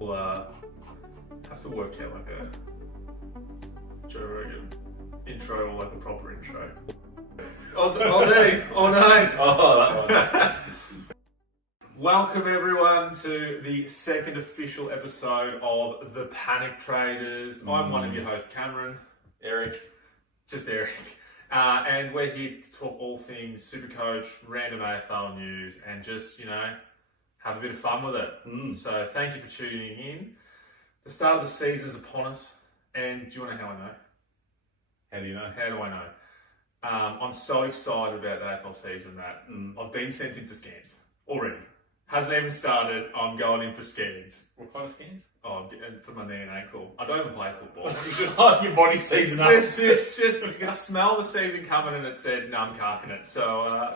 We'll have to work out like a Joe Rogan intro or like a proper intro. Oh no! Oh, that one. Welcome everyone to the second official episode of The Panic Traders. I'm one of your hosts, Cameron. Eric. Just Eric. And we're here to talk all things Supercoach, random AFL news, and just, have a bit of fun with it. So thank you for tuning in. The start of the season is upon us, and do you want to know how I know? How do you know? How do I know? I'm so excited about the AFL season that I've been sent in for scans already. Hasn't even started, I'm going in for scans. What kind of scans? Oh, and for my knee and ankle. I don't even play football. Just your body season up. Just you can smell the season coming, and it said, no, I'm carking it. So,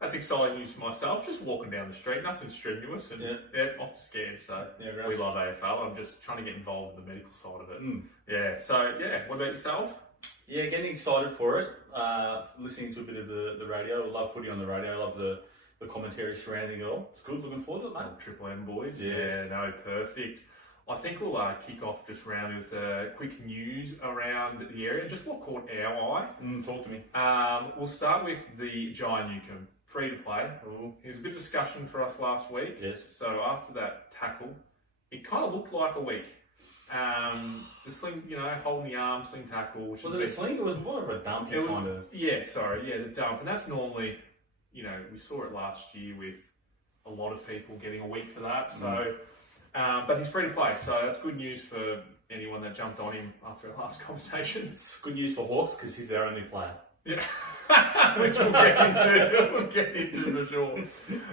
that's exciting news for myself. Just walking down the street, nothing strenuous, and off to scans. So, we love AFL. I'm just trying to get involved in the medical side of it. What about yourself? Yeah, getting excited for it. Listening to a bit of the radio. I love footy on the radio. I love the commentary surrounding it all. It's good. Looking forward to it, mate. Triple M boys. Yes. Yeah, no, perfect. I think we'll kick off just round with quick news around the area. Just what caught our eye. Talk to me. We'll start with the Giant Newcomb. Free to play. It was a bit of discussion for us last week. Yes. So after that tackle, it kind of looked like a week. The sling, holding the arm, sling tackle. Which Was it a sling? It was more of a dump kind of. Yeah, the dump. And that's normally, we saw it last year with a lot of people getting a week for that. So, but he's free to play. So that's good news for anyone that jumped on him after our last conversation. It's good news for Hawks because he's their only player. Yeah, which we'll get into. We'll get into for sure.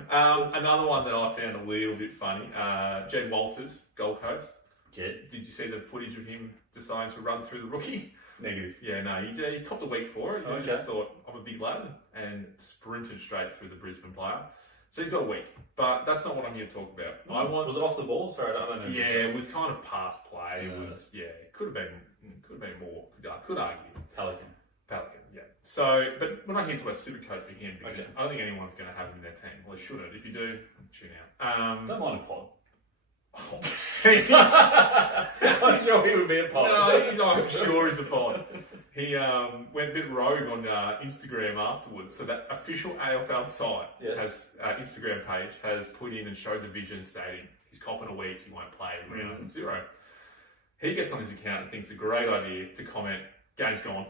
Another one that I found a little bit funny. Jed Walters, Gold Coast. Jed. Did you see the footage of him deciding to run through the rookie? Negative. Yeah, no, he copped a week for it. He just thought, I'm a big lad, and sprinted straight through the Brisbane player. So he's got a week, but that's not what I'm here to talk about. Was it off the ball? Sorry, I don't know. Yeah, it was kind of past play. It was, it could have been more. Could argue. Pelican, yeah. So, but we're not here to talk about Supercoach for him because I don't think anyone's going to have him in their team. Well, they shouldn't. If you do, tune out. Don't mind a pod. I'm sure he would be a pod. I'm sure he's a pod. He went a bit rogue on Instagram afterwards. So that official AFL site has Instagram page has put in and showed the vision stating he's copping a week, he won't play round 0. He gets on his account and thinks it's a great idea to comment, game's gone.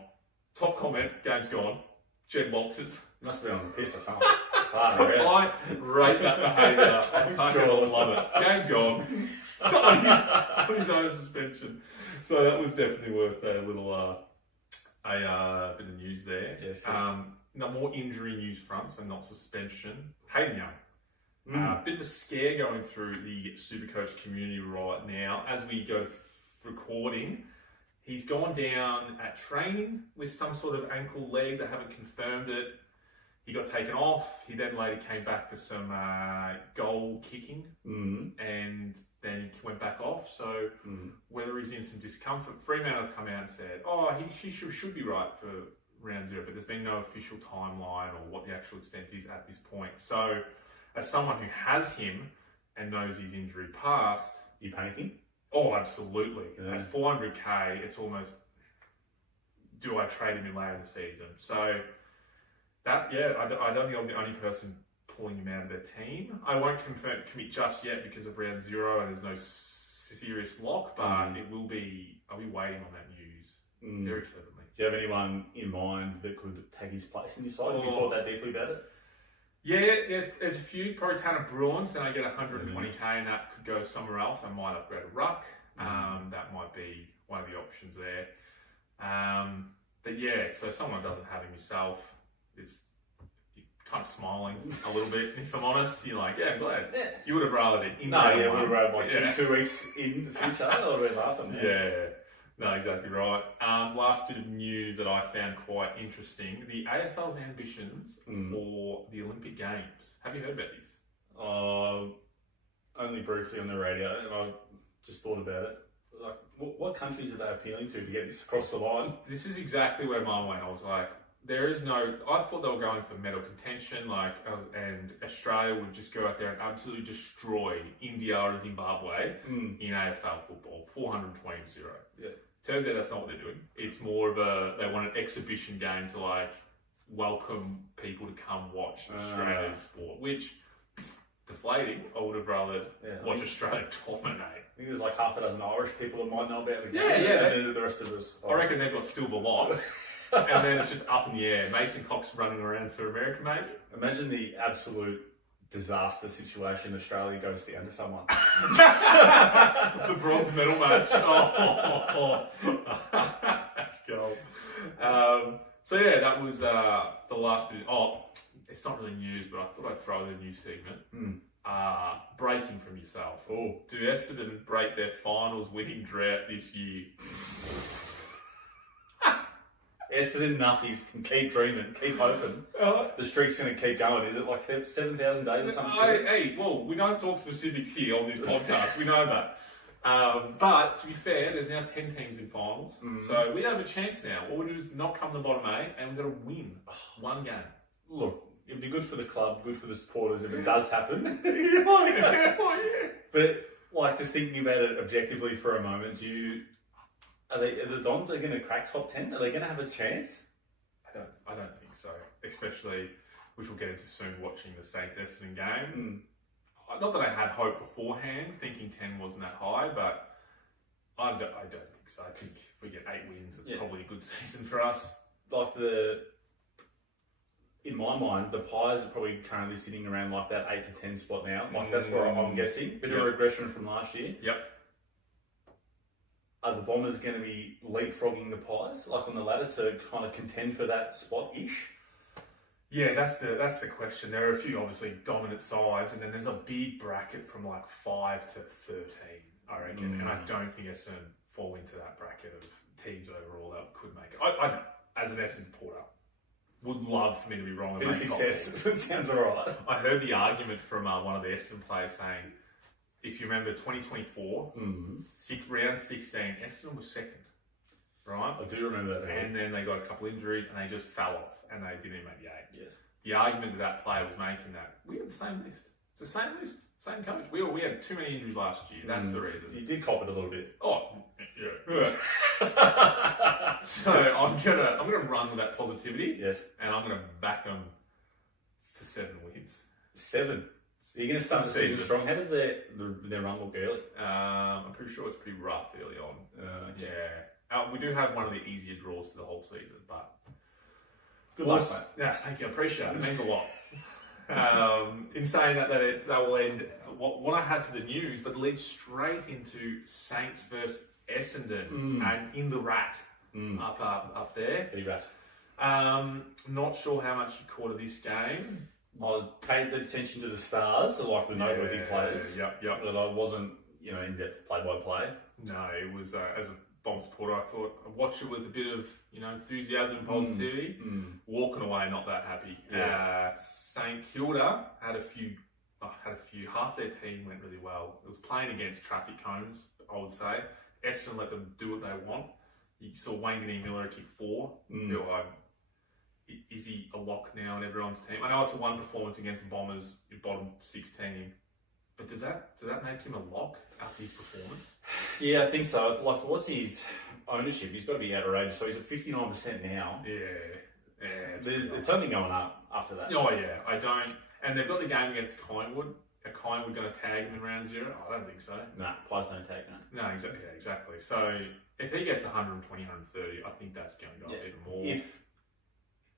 Top comment, game's gone. Jed Walters. Must have been on the piss or something. I rate that behaviour. I fucking love it. Game's gone. on his own suspension. So that was definitely worth a little a bit of news there. Yes. No more injury news front, so not suspension. Hayden Young. Bit of a scare going through the Supercoach community right now as we go recording. He's gone down at training with some sort of ankle leg. They haven't confirmed it. He got taken off. He then later came back for some goal kicking, and then he went back off. So whether he's in some discomfort, Fremantle have come out and said, he should be right for round 0, but there's been no official timeline or what the actual extent is at this point. So as someone who has him and knows his injury past, you panicking? Oh, absolutely. Yeah. At 400k, it's almost, do I trade him in later in the season? So that, I don't think I'm the only person pulling him out of their team. I won't commit just yet because of round 0 and there's no serious lock, but it will be, I'll be waiting on that news very fervently. Do you have anyone in mind that could take his place in your side? Have you thought that deeply about it? Yeah, there's a few. Probably Tanner Bruins, and I get 120k, and that could go somewhere else. I might upgrade a ruck. That might be one of the options there. So if someone doesn't have him yourself, you're kind of smiling a little bit. If I'm honest, you're like, I'm glad. Yeah. You would have rather it in. We would have rather 2 weeks in the future. I would have laughing. No, exactly right. Last bit of news that I found quite interesting: the AFL's ambitions for the Olympic Games. Have you heard about these? Only briefly on the radio. I just thought about it. Like, what countries are they appealing to get this across the line? This is exactly where mine went. I was like, there is no. I thought they were going for medal contention, and Australia would just go out there and absolutely destroy India or Zimbabwe in AFL football, 420-0. Yeah. Turns out that's not what they're doing. It's more of they want an exhibition game to welcome people to come watch Australia's sport, which deflating. I would have rather watch Australia dominate. I think there's like half a dozen Irish people that might know about the game. Yeah. And then the rest of us. I reckon they've got silver locks. And then it's just up in the air. Mason Cox running around for America, maybe. Imagine the absolute disaster situation Australia goes down to someone. The bronze medal match. That's gold. So yeah, that was the last bit. It's not really news, but I thought I'd throw in a new segment. Breaking from yourself. Do Essendon break their finals winning drought this year? Essendon Nuffies can keep dreaming, keep hoping. The streak's going to keep going. Is it like 7,000 days or something? We don't talk specifics here on this podcast. We know that. But to be fair, there's now 10 teams in finals. So we have a chance now. All we do is not come to the bottom 8 and we've got to win one game. Look, it'd be good for the club, good for the supporters if it does happen. But just thinking about it objectively for a moment, are the Dons going to crack top 10? Are they going to have a chance? I don't think so. Especially, which we'll get into soon, watching the Saints Essendon game. Not that I had hope beforehand, thinking 10 wasn't that high, but I don't think so. I think if we get 8 wins, it's probably a good season for us. In my mind, the Pies are probably currently sitting around like that 8 to 10 spot now. That's where I'm guessing. Bit of regression from last year. Yep. Are the Bombers going to be leapfrogging the Pies, on the ladder, to kind of contend for that spot-ish? Yeah, that's the question. There are a few obviously dominant sides, and then there's a big bracket from 5 to 13, I reckon. And I don't think Essendon fall into that bracket of teams overall that could make it. I as an Essendon supporter, would love for me to be wrong. Bit of success. Sounds alright. I heard the argument from one of the Essendon players saying, if you remember 2024, round 16, Essendon was second, right? I do remember that. And then they got a couple injuries and they just fell off and they didn't even make the 8. Yes. The argument that player was making that we had the same list. It's the same list, same coach. We had too many injuries last year. That's the reason. You did cop it a little bit. Oh, yeah. So I'm gonna run with that positivity. Yes. And I'm gonna back them for 7 wins. 7. So you're going to start the season strong. How does their run look early? I'm pretty sure it's pretty rough early on. Yeah. We do have one of the easier draws for the whole season, but good luck, mate. Yeah, thank you. I appreciate it. It means a lot. In saying that will end what I had for the news, but leads straight into Saints versus Essendon and in the rat up there. Big rat. Not sure how much you caught of this game. I paid attention to the stars, the noteworthy players. Yep. But I wasn't, in depth play-by-play. No, it was as a Bomb supporter, I thought I'd watch it with a bit of enthusiasm and positivity. Walking away, not that happy. Yeah. St Kilda had a few. Half their team went really well. It was playing against traffic cones, I would say. Essendon let them do what they want. You saw Wanganeen Miller kick 4. Is he a lock now in everyone's team? I know it's a one performance against the Bombers, bottom 16, but does that make him a lock after his performance? Yeah, I think so. It's what's his ownership? He's got to be outrageous. So he's at 59% now. Yeah. It's only going up after that. Oh yeah, I don't. And they've got the game against Collingwood. Are Collingwood going to tag him in round 0? I don't think so. Nah, players don't tag him. No, exactly. Yeah, exactly. So if he gets 120, 130, I think that's going to go up even more.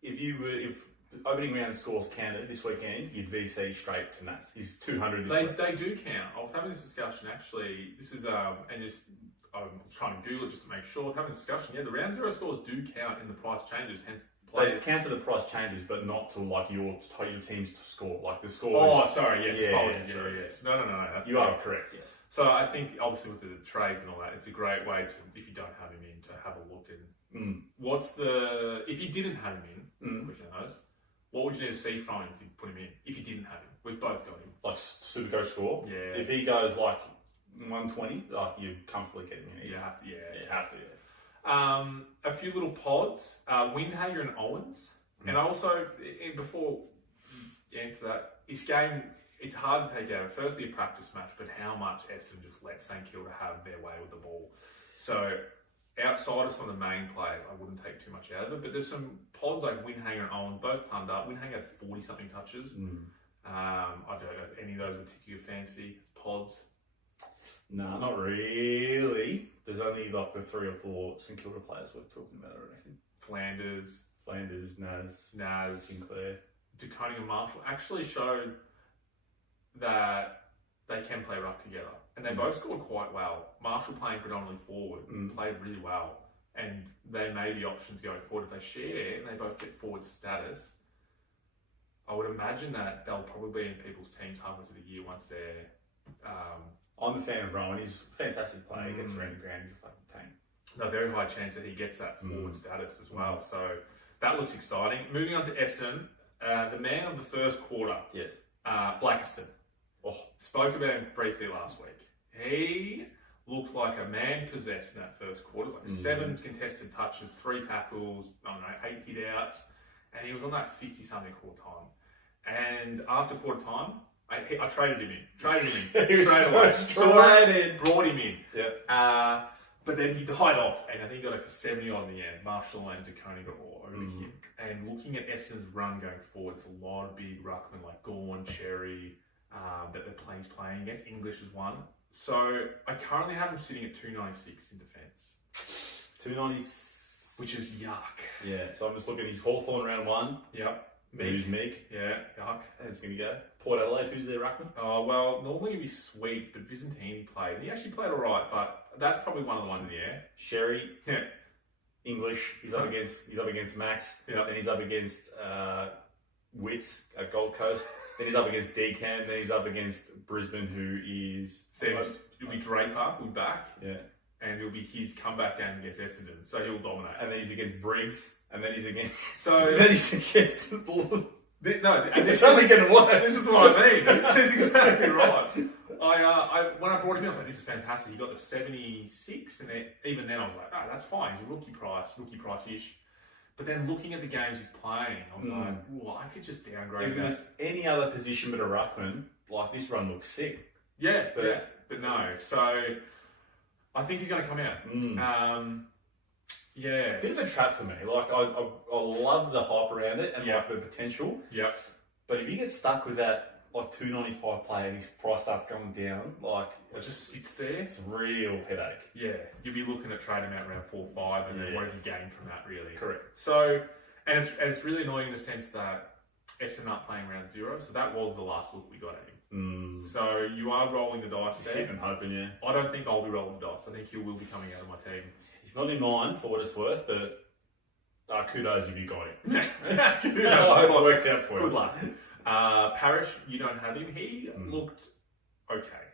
If opening round scores counted this weekend, you'd VC straight to Nats. He's 200 this week. They do count. I was having this discussion actually. This is I'm trying to Google it just to make sure. Having a discussion. Yeah, the round 0 scores do count in the price changes. Hence, they count to the price changes, but not to your team's score. The score. Oh, sorry. Yes. Yes. No. You are correct. Yes. So I think obviously with the trades and all that, it's a great way to, if you don't have him in, to have a look and. If you didn't have him in, which I knows, what would you need to see from him to put him in? If you didn't have him, we've both got him. Supercoach score. Yeah. If he goes 120, you comfortably get him in. You have to. A few little pods, Windhager and Owens. And also, before you answer that, this game, it's hard to take out. Firstly, a practice match, but how much Essendon just let St Kilda have their way with the ball. So, outside of some of the main players, I wouldn't take too much out of it. But there's some pods like Windhager and Owens, both turned up. Windhager had 40-something touches. I don't know if any of those would tick your fancy pods. No, not really. There's only like the 3 or 4 St Kilda players worth talking about, I reckon. Flanders, Naz, Sinclair. DeConing and Marshall actually showed that they can play ruck together. And they both scored quite well. Marshall playing predominantly forward, played really well. And they may be options going forward. If they share and they both get forward status, I would imagine that they'll probably be in people's teams halfway through the year once they're... I'm a fan of Rowan. He's a fantastic player. He gets around the ground. He's a fucking tank. A very high chance that he gets that forward status as well. So that looks exciting. Moving on to Essendon, the man of the first quarter. Yes. Blackiston. Spoke about him briefly last week. He looked like a man possessed in that first quarter. It was like 7 contested touches, 3 tackles, 8 hit outs. And he was on that 50-something quarter time. And after quarter time, I traded him in. Straight away. Brought him in. Yeah. But then he died off, and I think he got like a 70 on the end. Marshall and DeConing got all over him. And looking at Essendon's run going forward, it's a lot of big ruckmen like Gawn, Cherry, that he's playing against. English is one. So I currently have him sitting at 296 in defence. 296. Which is yuck. Yeah, so I'm just looking at his Hawthorn round 1. Yep. Who's Meek? Yeah, yuck. It's going to go. Port Adelaide, who's their ruckman? Oh, well, normally it'd be Sweet, but Byzantini played. And he actually played alright, but that's probably one of the ones in the air. Sherry. Yeah. English. He's up against Max. Yeah. Then he's up against Wits at Gold Coast. Then he's up against Decan. Then he's up against Brisbane, who is... It'll be Draper, who'll be back. Yeah. And it'll be his comeback game against Essendon. So he'll dominate. And then he's against Briggs. And then he's against... So... then he's against... It's only getting worse. This is what I mean. This is exactly right. When I brought him in, I was like, this is fantastic. He got the 76, and even then I was like, that's fine. He's a rookie price-ish. But then looking at the games he's playing, I was like, well, I could just downgrade If it was any other position but a ruckman, like this run looks sick. Yeah, but no. So I think he's going to come out. Yeah. Bit of a trap for me. Like, I love the hype around it and like the potential. Yep. But if you get stuck with that like 295 player and his price starts going down, like it just sits there. It's a real headache. Yeah. You'll be looking at trading out around 4 or 5 and then what have you gained from that really? Correct. So and it's really annoying in the sense that Essendon aren't playing round 0, so that was the last look we got at him. So you are rolling the dice there. Sitting and hoping, yeah. I don't think I'll be rolling the dice. I think he will be coming out of my team. He's not in mine for what it's worth, but kudos if you got him. Kudos. I hope it works out for you. Good luck. Parrish, you don't have him. He looked okay.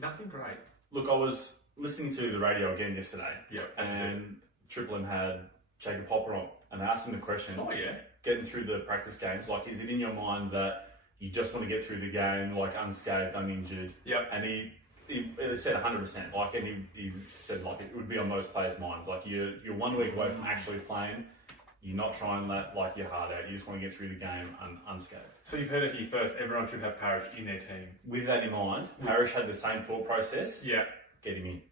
Nothing great. Look, I was listening to the radio again yesterday. Yep. And Triple M had Jacob Hopper on, and I asked him the question. Oh, yeah. Getting through the practice games, like, is it in your mind that you just want to get through the game, like, unscathed, uninjured? Yep. And he said 100%, like, and he said, like, it would be on most players' minds. Like, you're 1 week away from actually playing. You're not trying that, like, your heart out. You just want to get through the game unscathed. So you've heard it here first. Everyone should have Parrish in their team. With that in mind, Parrish had the same thought process. Yeah. Get him in.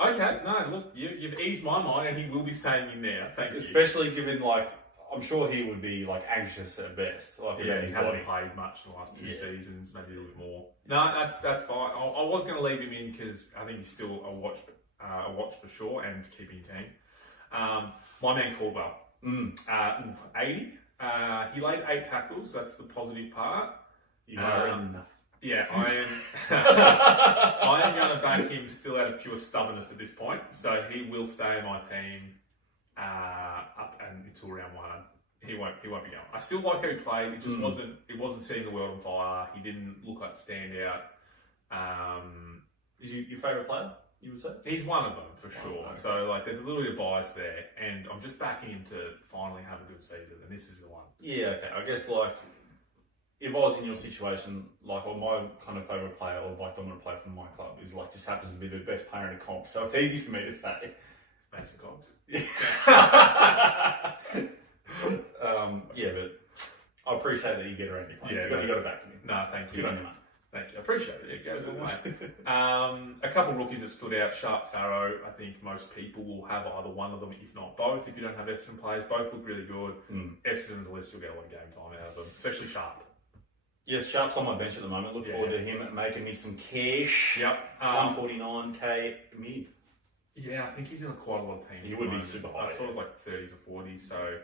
Okay. No, look, you've eased my mind and he will be staying in there. Thank you. Especially given, like, I'm sure he would be, like, anxious at best. Like, he hasn't played much in the last 2 seasons, maybe a little bit more. No, that's fine. I was going to leave him in because I think he's still a watch for sure and keeping team. My man Caldwell, 80. He laid 8 tackles. That's the positive part. You are nothing. Yeah, I am. I am going to back him still out of pure stubbornness at this point. So he will stay in my team up and until round 1. He won't be going. I still like how he played. It just wasn't. It wasn't setting the world on fire. He didn't look like a standout. Is he your favourite player? You would say he's one of them for sure. Okay. So like, there's a little bit of bias there, and I'm just backing him to finally have a good season, and this is the one. Yeah. Okay. I guess like if I was in your situation, like, well, my kind of favourite player or like dominant player from my club is like just happens to be the best player in the comp, so it's easy for me to say. Mason Cox. Yeah, but I appreciate that you get around your players. Yeah, you got to back me. No, thank you. Good on you, mate. Thank you. I appreciate it. It goes a long way. A couple of rookies that stood out. Sharp Farrow. I think most people will have either one of them, if not both. If you don't have Essendon players, both look really good. Essendon's list, you'll get a lot of game time out of them, especially Sharp. Yes, Sharp's on my bench at the moment. Look forward to him making me some cash. Yep. 149k mid. Yeah, I think he's in quite a lot of teams. He would be super high. Sort of like 30s or 40s. So,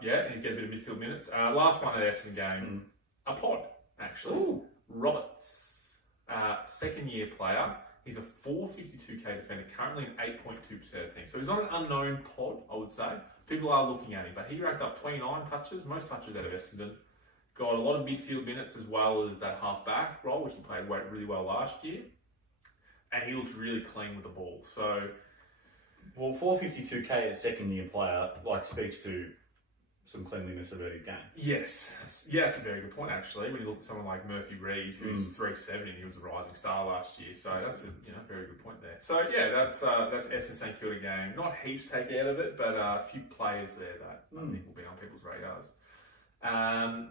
he's getting a bit of midfield minutes. Last one at Essendon game, a pod, actually. Ooh. Roberts, second year player. He's a 452k defender, currently in 8.2% of teams. So he's not an unknown pod, I would say. People are looking at him, but he racked up 29 touches, most touches out of Essendon. Got a lot of midfield minutes as well as that half-back role, which he played really well last year. And he looks really clean with the ball. So, well, 452k as second year player speaks to some cleanliness about his game. Yes, that's a very good point actually. When you look at someone like Murphy Reid, who's 370, he was a rising star last year. So that's a very good point there. So yeah, that's Essendon St Kilda game. Not heaps take out of it, but a few players there that I think will be on people's radars.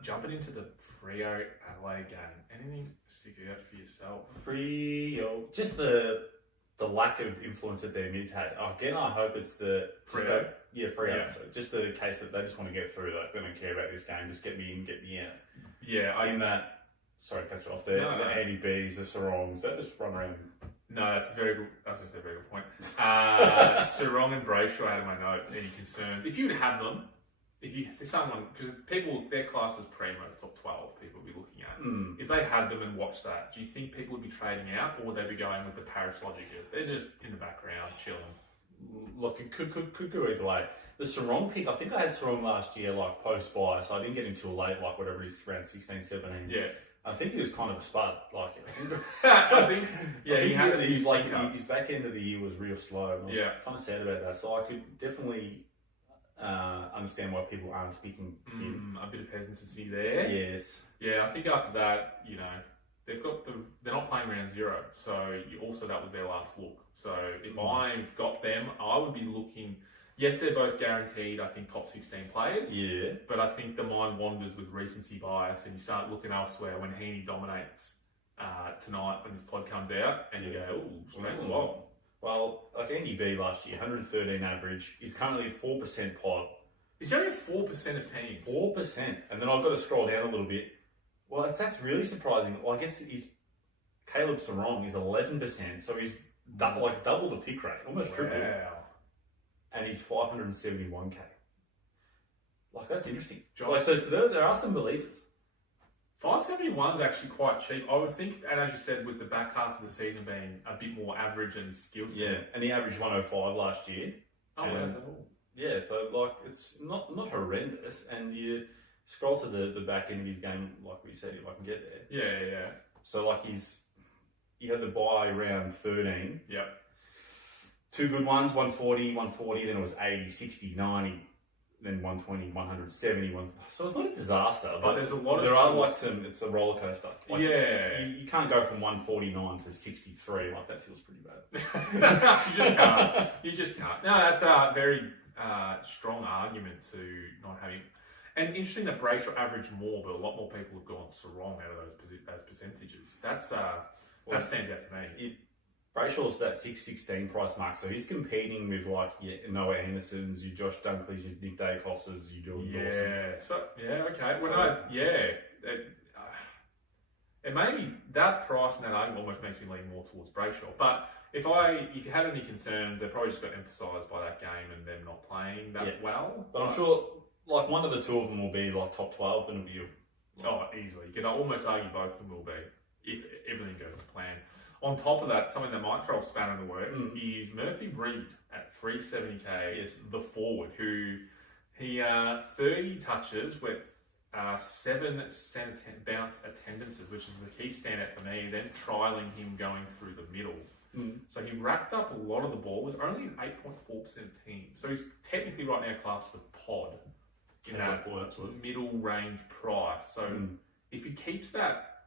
Jumping into the Freo Adelaide game, anything stick out for yourself? Freo, just the lack of influence that their mids had. Again, I hope it's the Freo. Freo. Yeah. So just the case that they just want to get through. They don't care about this game. Just get me in, get me out. Yeah, sorry, cut you off there. The Andy B's, the Sarongs, that just run around. No, that's a very good point. Sarong and Brayshaw, I had in my notes. Any concerns? If you'd have them. If you see someone, because people, their class is Primo's top 12, people would be looking at. If they had them and watched that, do you think people would be trading out, or would they be going with the parish logic of they're just in the background chilling? Look, it could go either way. The Sarong pick, I think I had Sarong last year, post-buy, so I didn't get him till late, whatever he's around 16, 17. Yeah. I think he was kind of a spud. I think he had his back end of the year was real slow. And I was kind of sad about that. So I could definitely understand why people aren't picking him. A bit of hesitancy there. Yes. Yeah, I think after that, they're not playing round zero. So that was their last look. So if I've got them, I would be looking. Yes, they're both guaranteed, I think, top 16 players. Yeah. But I think the mind wanders with recency bias and you start looking elsewhere when Heaney dominates tonight when this pod comes out and you go, ooh, straight swap. Well, Andy B last year, 113 average. He's currently a 4% pod. He's only 4% of teams. 4%. And then I've got to scroll down a little bit. Well, that's really surprising. Well, I guess Caleb Sarong is 11%, so he's double the pick rate, almost triple. Wow. And he's 571k. That's interesting. So there are some believers. 571 is actually quite cheap. I would think, and as you said, with the back half of the season being a bit more average and skill set. Yeah, and he averaged 105 last year. Oh, that's all. Yeah, so it's not horrendous, and you scroll to the back end of his game, like we said, if I can get there. Yeah. So he had the bye round 13. Yep. Two good ones, 140, then it was 80, 60, 90, then 120, 170. So it's not a disaster, but there's a lot of... There are it's a roller coaster. You can't go from 149 to 63, that feels pretty bad. You just can't. No, that's a very strong argument to not having... And interesting that Brayshaw averaged more, but a lot more people have gone Sarong out of those percentages. That stands out to me. Brayshaw's that 616 price mark, so he's competing with Noah Andersons, your Josh Dunkleys, your Nick Dacosses, your Jordan Dawsons. Okay. And maybe that price and that argument almost makes me lean more towards Brayshaw. But if you had any concerns, they probably just got emphasised by that game and them not playing that well. But I'm sure one of the two of them will be top 12 and it'll be easily. You could almost argue both of them will be if everything goes to plan. On top of that, something that might throw a spanner in the works is Murphy Reid at 370k is the forward who he 30 touches with 7 bounce attendances, which is the key standout for me. Then trialling him going through the middle. So he racked up a lot of the ball with only an 8.4% team. So he's technically right now classed as pod in that middle range price. So if he keeps that,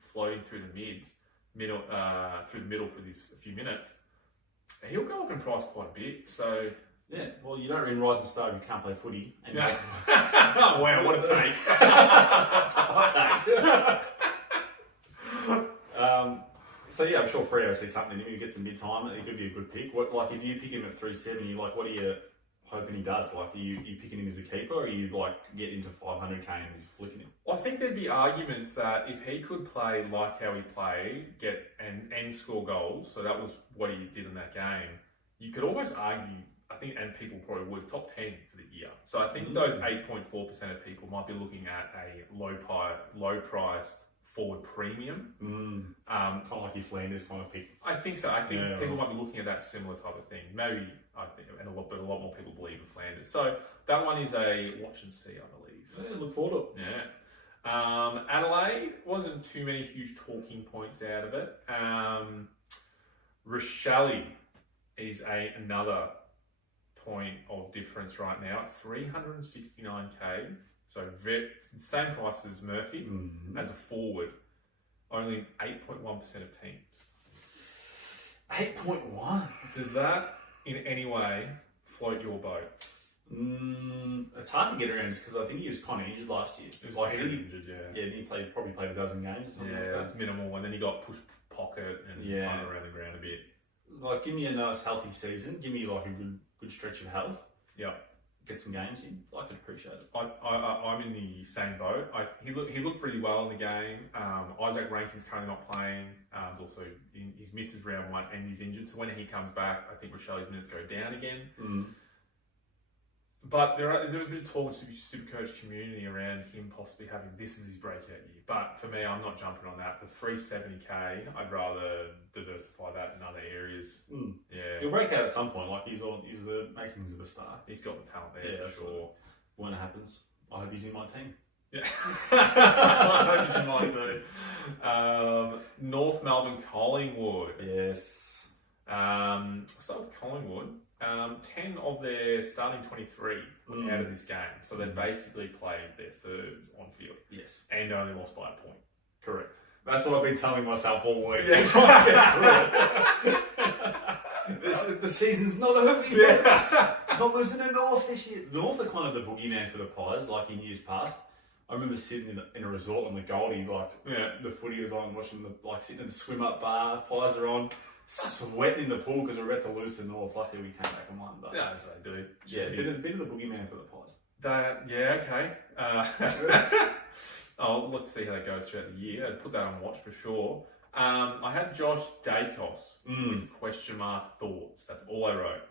floating through the middle for these few minutes, He'll go up in price quite a bit. So Yeah, well, you don't really rise and star if you can't play footy. And yeah. Wow, what a take! Hot take. So yeah, I'm sure Freo sees something in him. He gets some mid-time. It could be a good pick. What, like, if you pick him at 370, like, what are you hoping he does? Like, are you picking him as a keeper, or are you like get into 500k and you're flicking him? I think there'd be arguments that if he could play like how he played, get and score goals, so that was what he did in that game, you could almost argue, I think, and people probably would, top 10 for the year. So I think those 8.4% of people might be looking at a low-priced forward premium. Kind of like your Flanders kind of pick. I think so. I think people might be looking at that similar type of thing. Maybe, I think, but a lot more people believe in Flanders. So that one is a watch and see, I believe. Yeah, look forward to it. Yeah. Adelaide, wasn't too many huge talking points out of it. Rochelle is another point of difference right now at 369k. So same price as Murphy as a forward. Only 8.1% of teams. 8.1. Does that in any way float your boat? It's hard to get around because I think he was kind of injured last year. He was like injured, yeah. Yeah, he probably played a dozen games or something like that. Yeah, it's minimal. And then he got pushed pocket and kind of around the ground a bit. Like, give me a nice healthy season. Give me like a good stretch of health. Yeah. Get some games in. I could appreciate it. I'm in the same boat. He looked pretty well in the game. Isaac Rankin's currently not playing. Also, he's misses round 1 and he's injured. So when he comes back, I think Rochelle's minutes go down again. But there's a bit of talk in the Supercoach community around him possibly having this as his breakout year. But for me, I'm not jumping on that. For 370k, I'd rather diversify that in other areas. Yeah, he'll break out at some point. Like he's the makings of a star. He's got the talent there for sure. When it happens, I hope he's in my team. Yeah, I hope he's in my team. North Melbourne Collingwood. Yes. Start with Collingwood. 10 of their starting 23 were out of this game. So they basically played their thirds on field. Yes. And only lost by a point. Correct. That's what I've been telling myself all week. Yeah. Trying to get through it. The season's not over yet. Yeah. Not losing to North this year. North are kind of the boogeyman for the Pies, like in years past. I remember sitting in a resort on the Goldie, like the footy was on, watching sitting in the swim up bar, Pies are on. Sweating in the pool because we're about to lose to North. Luckily, we came back and won. But Yeah, as they do. yeah, bit of the boogeyman for the Pies. Okay. Let's see how that goes throughout the year. I'd put that on watch for sure. I had Josh Dacos with question mark thoughts. That's all I wrote.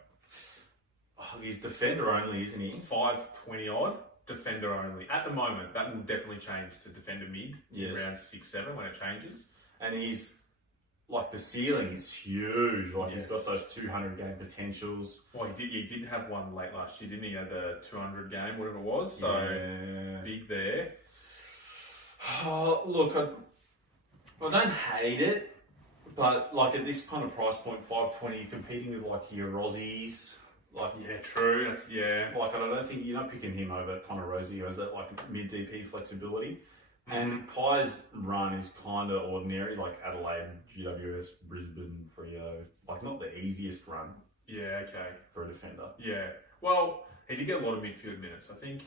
Oh, he's defender only, isn't he? 520 odd. Defender only. At the moment, that will definitely change to defender mid in round 6-7 when it changes. And he's like the ceiling is huge. Like he's got those 200 game potentials. Well, he did have one late last year, didn't he? He had the 200 game, whatever it was. So big there. Oh, look, I don't hate it, but like at this kind of price point, 520, competing with like your Aussies. Like true. That's Like I don't think you're not picking him over Connor Rosie, who has that like mid DP flexibility. And Pies' run is kind of ordinary, like Adelaide, GWS, Brisbane, Freo. Like not the easiest run. Yeah, okay. For a defender. Yeah. Well, he did get a lot of midfield minutes, I think,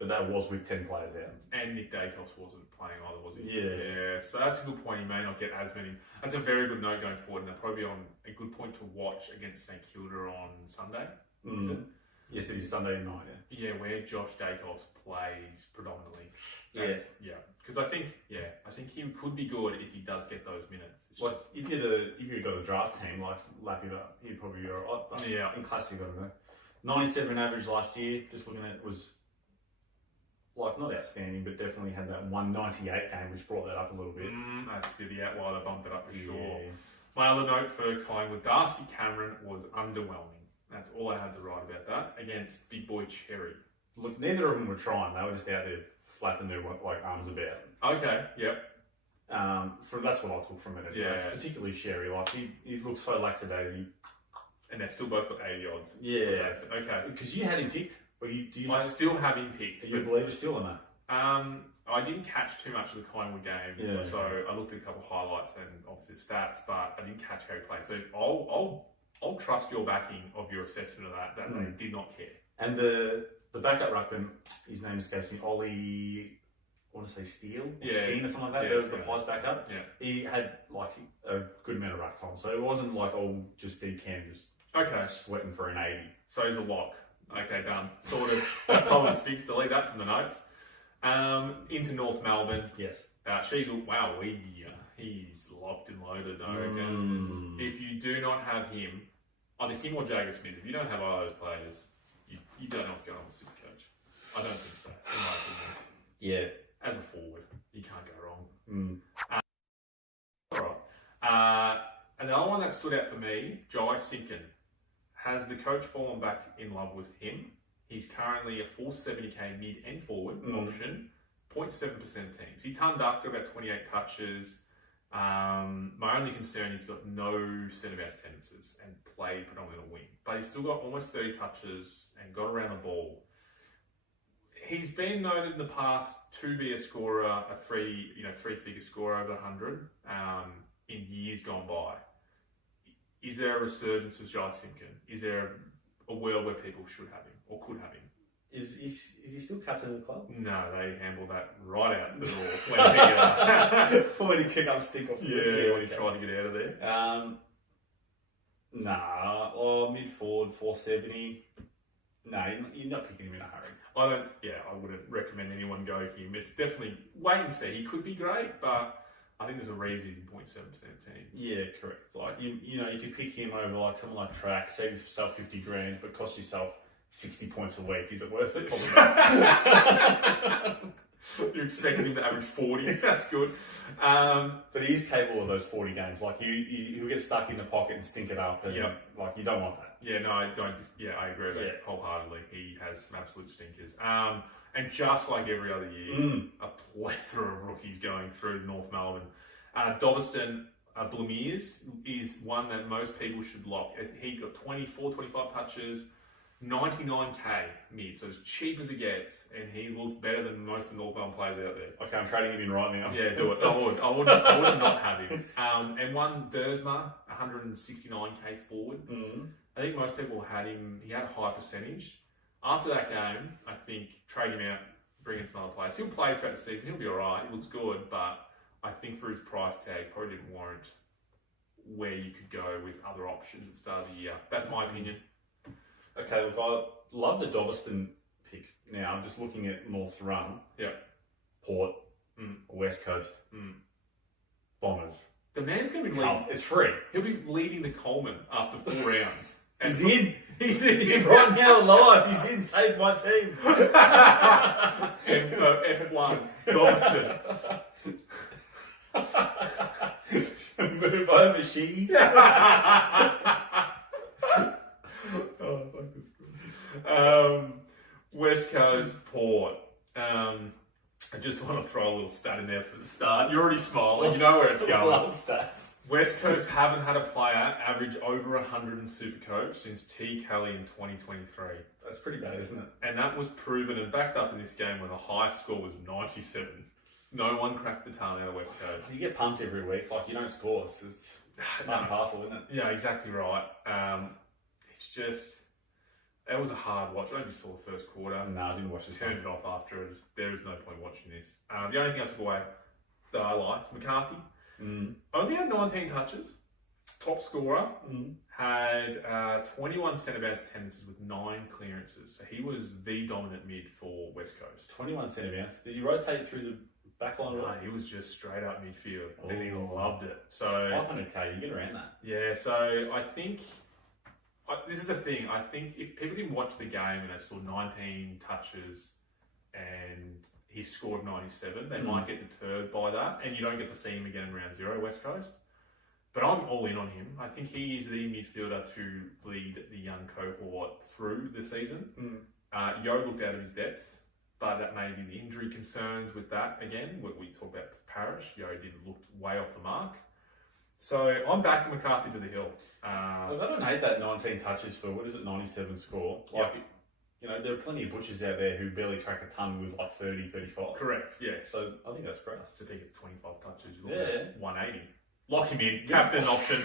But that was with 10 players out. And Nick Dacos wasn't playing either, was he? Yeah. So that's a good point. He may not get as many. That's a very good note going forward, and they'll probably be on a good point to watch against St Kilda on Sunday. Is it? Yes, it is Sunday night, Yeah, where Josh Dacos plays predominantly. Yes. Yeah. Because I think he could be good if he does get those minutes. Like, if you've got a draft team, like, lap it up, he'd probably be alright. But in classic, I don't know. 97 average last year, just looking at it, was like not outstanding, but definitely had that 198 game, which brought that up a little bit. That's the outlier that bumped it up for sure. My other note for Collingwood, Darcy Cameron was underwhelming. That's all I had to write about that against Big Boy Cherry. Look, neither of them were trying. They were just out there flapping their arms about. Okay. Yep. That's what I took from it. Anyways. Particularly Sherry. Like he looks so lackadaisy. And they've still both got 80 odds. Yeah. Okay. Because you had him picked. I still have him picked. Do you believe it's still in that? I didn't catch too much of the Collingwood game, so I looked at a couple of highlights and obviously stats, but I didn't catch how he played. So I'll I'll trust your backing of your assessment of that they did not care. And the backup ruckman, his name escapes me, Ollie, I want to say Steele or Steen or something like that, the Pies backup. Yeah. He had like a good amount of ruck time, so it wasn't like all just DCAM, just sweating for an 80. So he's a lock. Okay, done. Sorted. Problem's fixed. Delete that from the notes. Into North Melbourne. Yes. He's locked and loaded, I reckon. If you do not have him, either him or Jagger Smith, if you don't have either of those players, you don't know what's going on with Supercoach. I don't think so, in my opinion. Yeah. As a forward, you can't go wrong. Alright. Another one that stood out for me, Jai Sinkin. Has the coach fallen back in love with him? He's currently a full 70k mid and forward option, 0.7% teams. He turned up, got about 28 touches. My only concern, he's got no centre-bounce tendencies and played predominantly on a wing. But he's still got almost 30 touches and got around the ball. He's been noted in the past to be a scorer, a three-figure scorer over 100 in years gone by. Is there a resurgence of Jai Simpkin? Is there a world where people should have him or could have him? Is he still captain of the club? No, they handled that right out the door When he kicked up stick off. When he tried to get out of there. Mid forward 470. No, you're not picking him in a hurry. I wouldn't recommend anyone go him. It's definitely wait and see. He could be great, but I think there's a reason he's in 0.7% team. Yeah, correct. Like you could pick him over like someone like Track, save yourself 50 grand, but cost yourself 60 points a week. Is it worth it? Probably not. You're expecting him to average 40. That's good. But he is capable of those 40 games. Like he'll get stuck in the pocket and stink it up, and like you don't want that. Yeah, no, I don't. I agree with that wholeheartedly. He has some absolute stinkers. And just like every other year, a plethora of rookies going through North Melbourne. Dobston Blamiers is one that most people should lock. He got 24, 25 touches, 99k mid, so as cheap as it gets, and he looked better than most of the North Melbourne players out there. Okay, I'm trading him in right now. Yeah, do it. I would not have him. And one Dersma, 169k forward. I think most people had him. He had a high percentage. After that game, I think trade him out, bring in some other players. He'll play throughout the season. He'll be all right. He looks good, but I think for his price tag, probably didn't warrant where you could go with other options at the start of the year. That's my opinion. Okay, look, I love the Dobston pick. Now, I'm just looking at North's run. Yeah. Port, West Coast, Bombers. The man's going to be leading. It's free. He'll be leading the Coleman after 4 rounds. He's in. He's in right now live. He's in. Save my team. F1. Dobston. Move over, she's. West Coast, Port. I just want to throw a little stat in there for the start. You're already smiling. You know where it's going. Love stats. West Coast haven't had a player average over 100 in Supercoach since T. Kelly in 2023. That's pretty bad, isn't it? And that was proven and backed up in this game when the highest score was 97. No one cracked the tongue out of West Coast. You get pumped every week. Like, you don't score. So it's part and parcel, isn't it? Yeah, exactly right. It's just... It was a hard watch. I only saw the first quarter. No, I didn't watch this. Turned it off after. There is no point watching this. The only thing I took away that I liked, McCarthy, only had 19 touches. Top scorer, had 21 centre-bounce tendencies with 9 clearances. So he was the dominant mid for West Coast. 21 centre-bounce. Did you rotate through the back line? No, he was just straight up midfield, and he loved it. So 500k, you get around that. Yeah, so I think... this is the thing. I think if people didn't watch the game and they saw 19 touches and he scored 97, they might get deterred by that, and you don't get to see him again in round 0, West Coast. But I'm all in on him. I think he is the midfielder to lead the young cohort through the season. Yo looked out of his depth, but that may be the injury concerns with that again. We talk about Parrish. Yo looked way off the mark. So I'm backing McCarthy to the hill. I don't hate that 19 touches for, 97 score. You know, there are plenty of butchers out there who barely crack a ton with like 30, 35. Correct, yes. So I think that's great. So I think it's 25 touches. Yeah. 180. Lock him in. Captain option.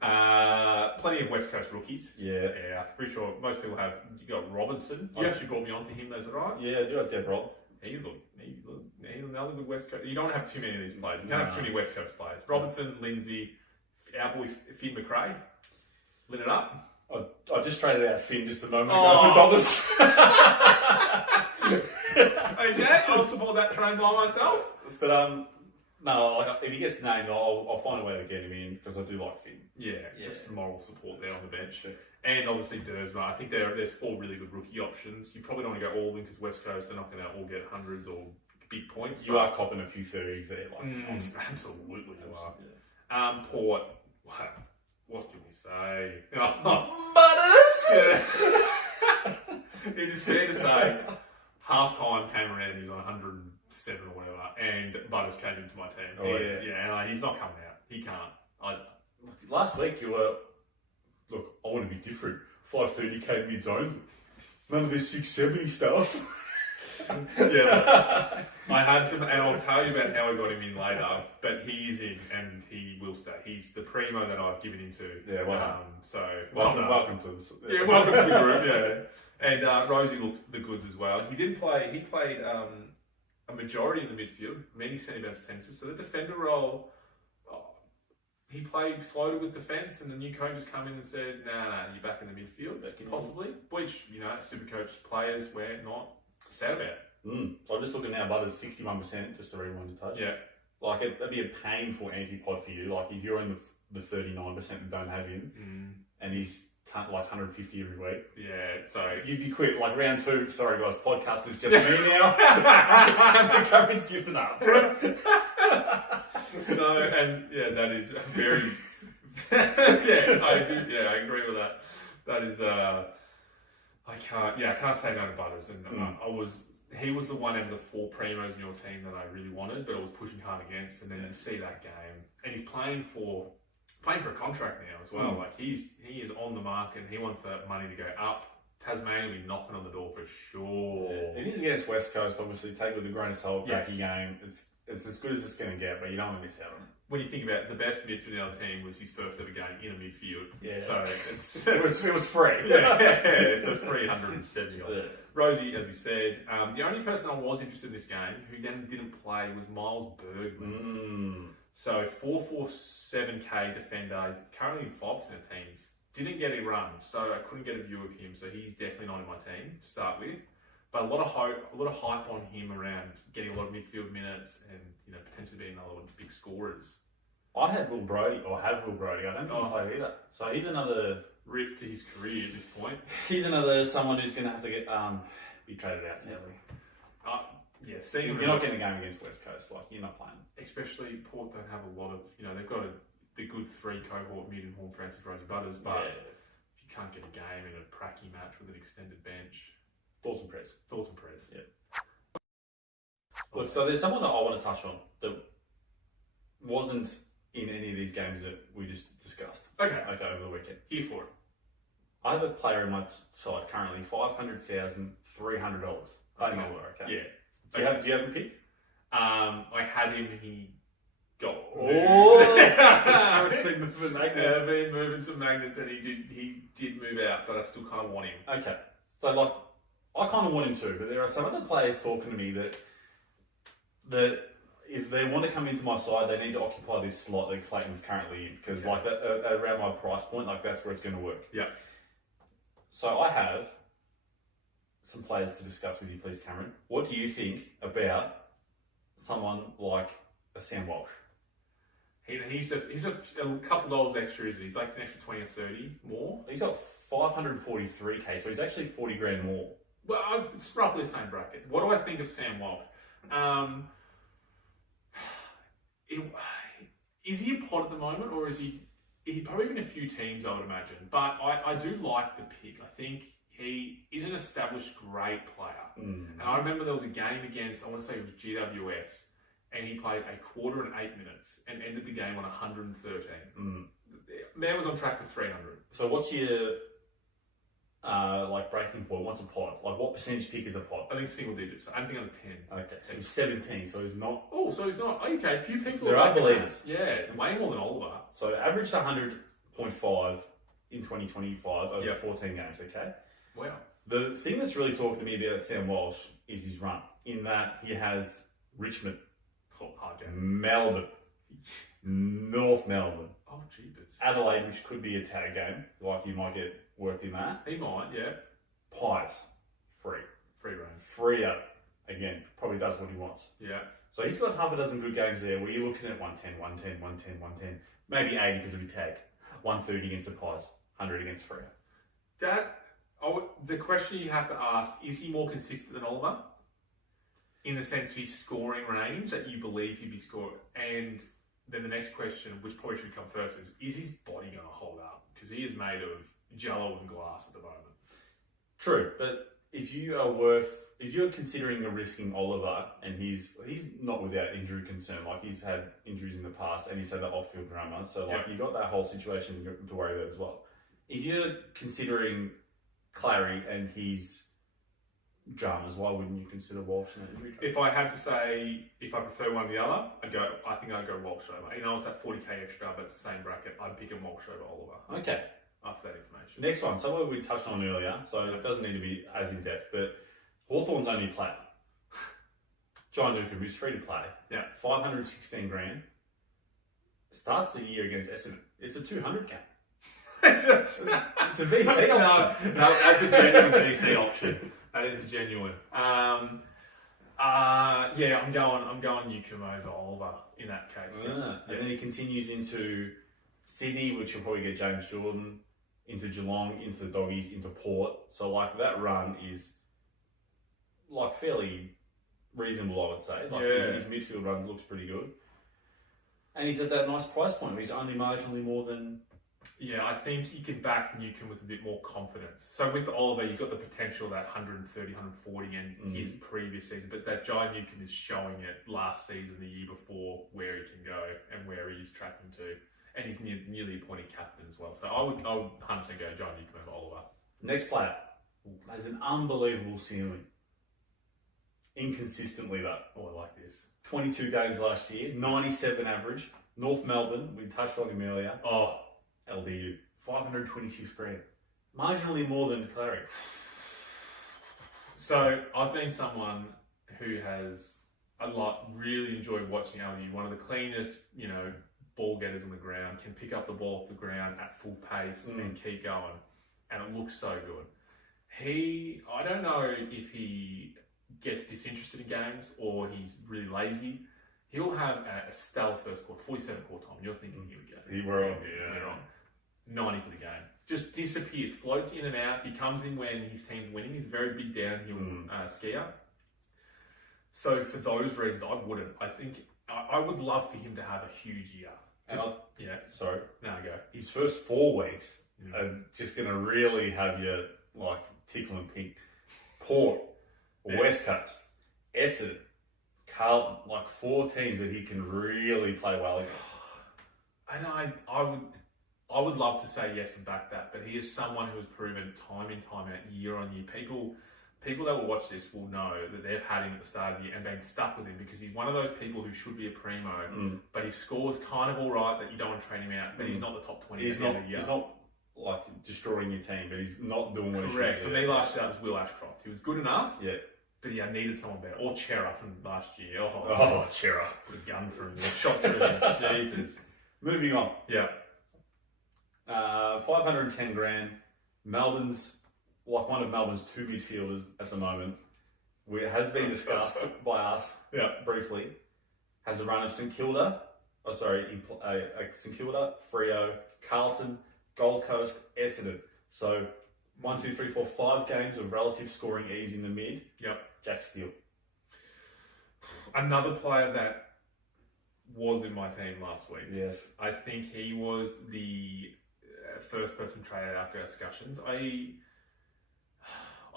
Plenty of West Coast rookies. Yeah. Yeah, I'm pretty sure most people have. You got Robinson. You actually brought me onto him, is it right? Yeah, I do have Deb Rob. He's another good West Coast. You don't want to have too many of these players. You can't have too many West Coast players. Robinson, Lindsay, our boy Finn McRae. Lit it up. I just traded out Finn just a moment ago for Douglas. Okay, I'll support that train by myself. But no, like if he gets named, I'll find a way to get him in because I do like Finn. Yeah, just some moral support there on the bench. And obviously Dersma. I think there's 4 really good rookie options. You probably don't want to go all in because West Coast, they're not going to all get hundreds or big points. You are copping a few 30s there. Absolutely you are. Port, what can we say? Butters! Yeah. It is fair to say, half-time came around, he was on 107 or whatever, and Butters came into my team. Oh, yeah. He's not coming out. He can't. Last week you were, look, I want to be different. 530k mid-zone. None of this 670 stuff. Yeah, I had to, and I'll tell you about how I got him in later. But he is in, and he will stay. He's the primo that I've given him to. Yeah, well welcome to this. Yeah, welcome to the group. Yeah, and Rosie looked the goods as well. He didn't play. He played a majority in the midfield, many centre bounce tenses. So the defender role, he floated with defence, and the new coach has come in and said, "Nah, you're back in the midfield, possibly." Which Supercoach players we're not sad about. So I'm just looking now, Butters 61%, just to rewind the touch. Yeah. Like, that'd be a painful anti-pod for you. Like, if you're in the 39% that don't have him, and he's like 150 every week. Yeah, so... You'd be quick. Like, round 2, sorry guys, podcast is just me now. Cameron's gifted up. No, and that is very... I agree with that. That is... I can't say no to Butters, and he was the one out of the 4 primos in your team that I really wanted, but I was pushing hard against. And then you see that game, and he's playing for a contract now as well. Like he is on the market, and he wants that money to go up. Tasmania will be knocking on the door for sure. It is against West Coast, obviously. Take it with a grain of salt. Cracky game. It's as good as it's going to get, but you don't want to miss out on it. When you think about it, the best midfield on the team was his first ever game in a midfield. Yeah. So it was free. It's a 370 odd. Rosie, as we said, the only person I was interested in this game who then didn't play was Miles Bergman. So 447k defender, he's currently in 5% of teams. Didn't get a run, so I couldn't get a view of him. So he's definitely not in my team to start with. But a lot of hype on him around getting a lot of midfield minutes and potentially being another one of the big scorers. I had Will Brodie, or have Will Brodie. I don't think he played either. So he's another rip to his career at this point. He's another someone who's going to have to get be traded out, sadly. You're not getting a game against West Coast. Like, you're not playing. Especially Port don't have a lot of, they've got the good 3 cohort mid and Horn, Francis, Rosie Butters, but if you can't get a game in a pracky match with an extended bench. Thoughts and prayers. Yeah. Look, so there's someone that I want to touch on that wasn't in any of these games that we just discussed. Okay, over the weekend. Here for it. I have a player in my side currently, $500,300. Okay. Yeah. Do you have him picked? I had him. He got. It's been moving magnets. Yeah, been moving some magnets, and he did move out, but I still kind of want him. Okay. So like, I kind of want him too, but there are some other players talking to me that if they want to come into my side, they need to occupy this slot that Clayton's currently in, because like that, around my price point, like that's where it's going to work. Yeah. So I have some players to discuss with you, please, Cameron. What do you think about someone like a Sam Walsh? He's a couple dollars extra, isn't he? He's like an extra 20 or 30 more. He's got 543k, so he's actually 40 grand more. Well, it's roughly the same bracket. What do I think of Sam Walsh? Is he a pod at the moment, or is he probably been a few teams, I would imagine. But I do like the pick. I think he is an established great player. And I remember there was a game against, I want to say it was GWS, and he played a quarter and 8 minutes and ended the game on 113. Man was on track for 300. So what's your breaking point? What's a pod? Like, what percentage pick is a pod? I think single digits. So anything under 10. Okay, so he's 17, so he's not... Oh, so he's not... Okay, a few people... There are believers. Yeah, way more than Oliver. So averaged 100 0.5 in 2025 over 14 games, okay? Wow. The thing that's really talking to me about Sam Walsh is his run, in that he has Richmond, Melbourne, North Melbourne, oh, jeepers. Adelaide, which could be a tag game, like you might get worked in that. He might, yeah. Pies, free reign. Freo, again, probably does what he wants. Yeah. So he's got half a dozen good games there where you're looking at 110, 110, 110, 110, maybe 80 because of your tag, 130 against the Pies, 100 against Freo. The question you have to ask, is he more consistent than Oliver? In the sense of his scoring range that you believe he'd be scoring? And then the next question, which probably should come first, is his body going to hold up? Because he is made of jello and glass at the moment. True, but if you're considering risking Oliver, and he's not without injury concern, like he's had injuries in the past and he's had that off-field drama, so like you got that whole situation to worry about as well. If you're considering Clary and his dramas, why wouldn't you consider Walsh in that injury? If I had to say, if I prefer one or the other, I think I'd go Walsh over. You know, it's that 40k extra, but it's the same bracket. I'd pick him Walsh over Oliver. Okay. After that information. Next one, something we touched on earlier, so it doesn't need to be as in-depth, but Hawthorn's only player, John Newcombe, who's free to play, 516 grand, starts the year against Essendon. It's a 200 game. It's a VC option. No, that's a genuine VC option. That is a genuine. I'm going Newcombe over Oliver in that case. And then he continues into Sydney, which will probably get James Jordan, into Geelong, into the Doggies, into Port. So like that run is like fairly reasonable, I would say. Like his midfield run looks pretty good. And he's at that nice price point where he's only marginally more than... Yeah, I think you can back Newcombe with a bit more confidence. So with Oliver, you've got the potential of that 130, 140 in his previous season, but that Jai Newcombe is showing it last season, the year before, where he can go and where he's tracking to. And he's nearly appointed captain as well. So I would 100% go Jai Newcombe over Oliver. Next player has an unbelievable ceiling. Inconsistently though. Oh, I like this. 22 games last year, 97 average. North Melbourne, we touched on him earlier. Oh, LDU, 526 grand. Marginally more than Clary. So I've been someone who has really enjoyed watching LDU. One of the cleanest, ball getters on the ground, can pick up the ball off the ground at full pace and keep going. And it looks so good. I don't know if he gets disinterested in games or he's really lazy. He'll have a stellar first quarter, 47 quarter time. You're thinking, here we go. We're on. 90 for the game. Just disappears, floats in and out. He comes in when his team's winning. He's a very big downhill skier. So for those reasons, I wouldn't. I think I would love for him to have a huge year. Sorry. No, go. His first 4 weeks are just going to really have you like tickling pink. Port, West Coast, Essendon, Carlton, like 4 teams that he can really play well against. And I would love to say yes and back that, but he is someone who has proven time in, time out, year on year. People that will watch this will know that they've had him at the start of the year and been stuck with him because he's one of those people who should be a primo, but he scores kind of all right that you don't want to train him out, but he's not the top 20 he's not like destroying your team, but he's not doing what he should. Correct. For me last year, that was Will Ashcroft. He was good enough. Yeah. But I needed someone better. Or Chera from last year. Oh, Chera. Put a gun through him. Shot through him. Jeepers. Moving on. Yeah. 510 grand. Melbourne's, like one of Melbourne's 2 midfielders at the moment. It has been discussed by us briefly. Has a run of St Kilda. St Kilda, Freo, Carlton, Gold Coast, Essendon. So 1, 2, 3, 4, 5 games of relative scoring ease in the mid. Yep. Jack Steele. Another player that was in my team last week. Yes. I think he was the first person traded after our discussions. I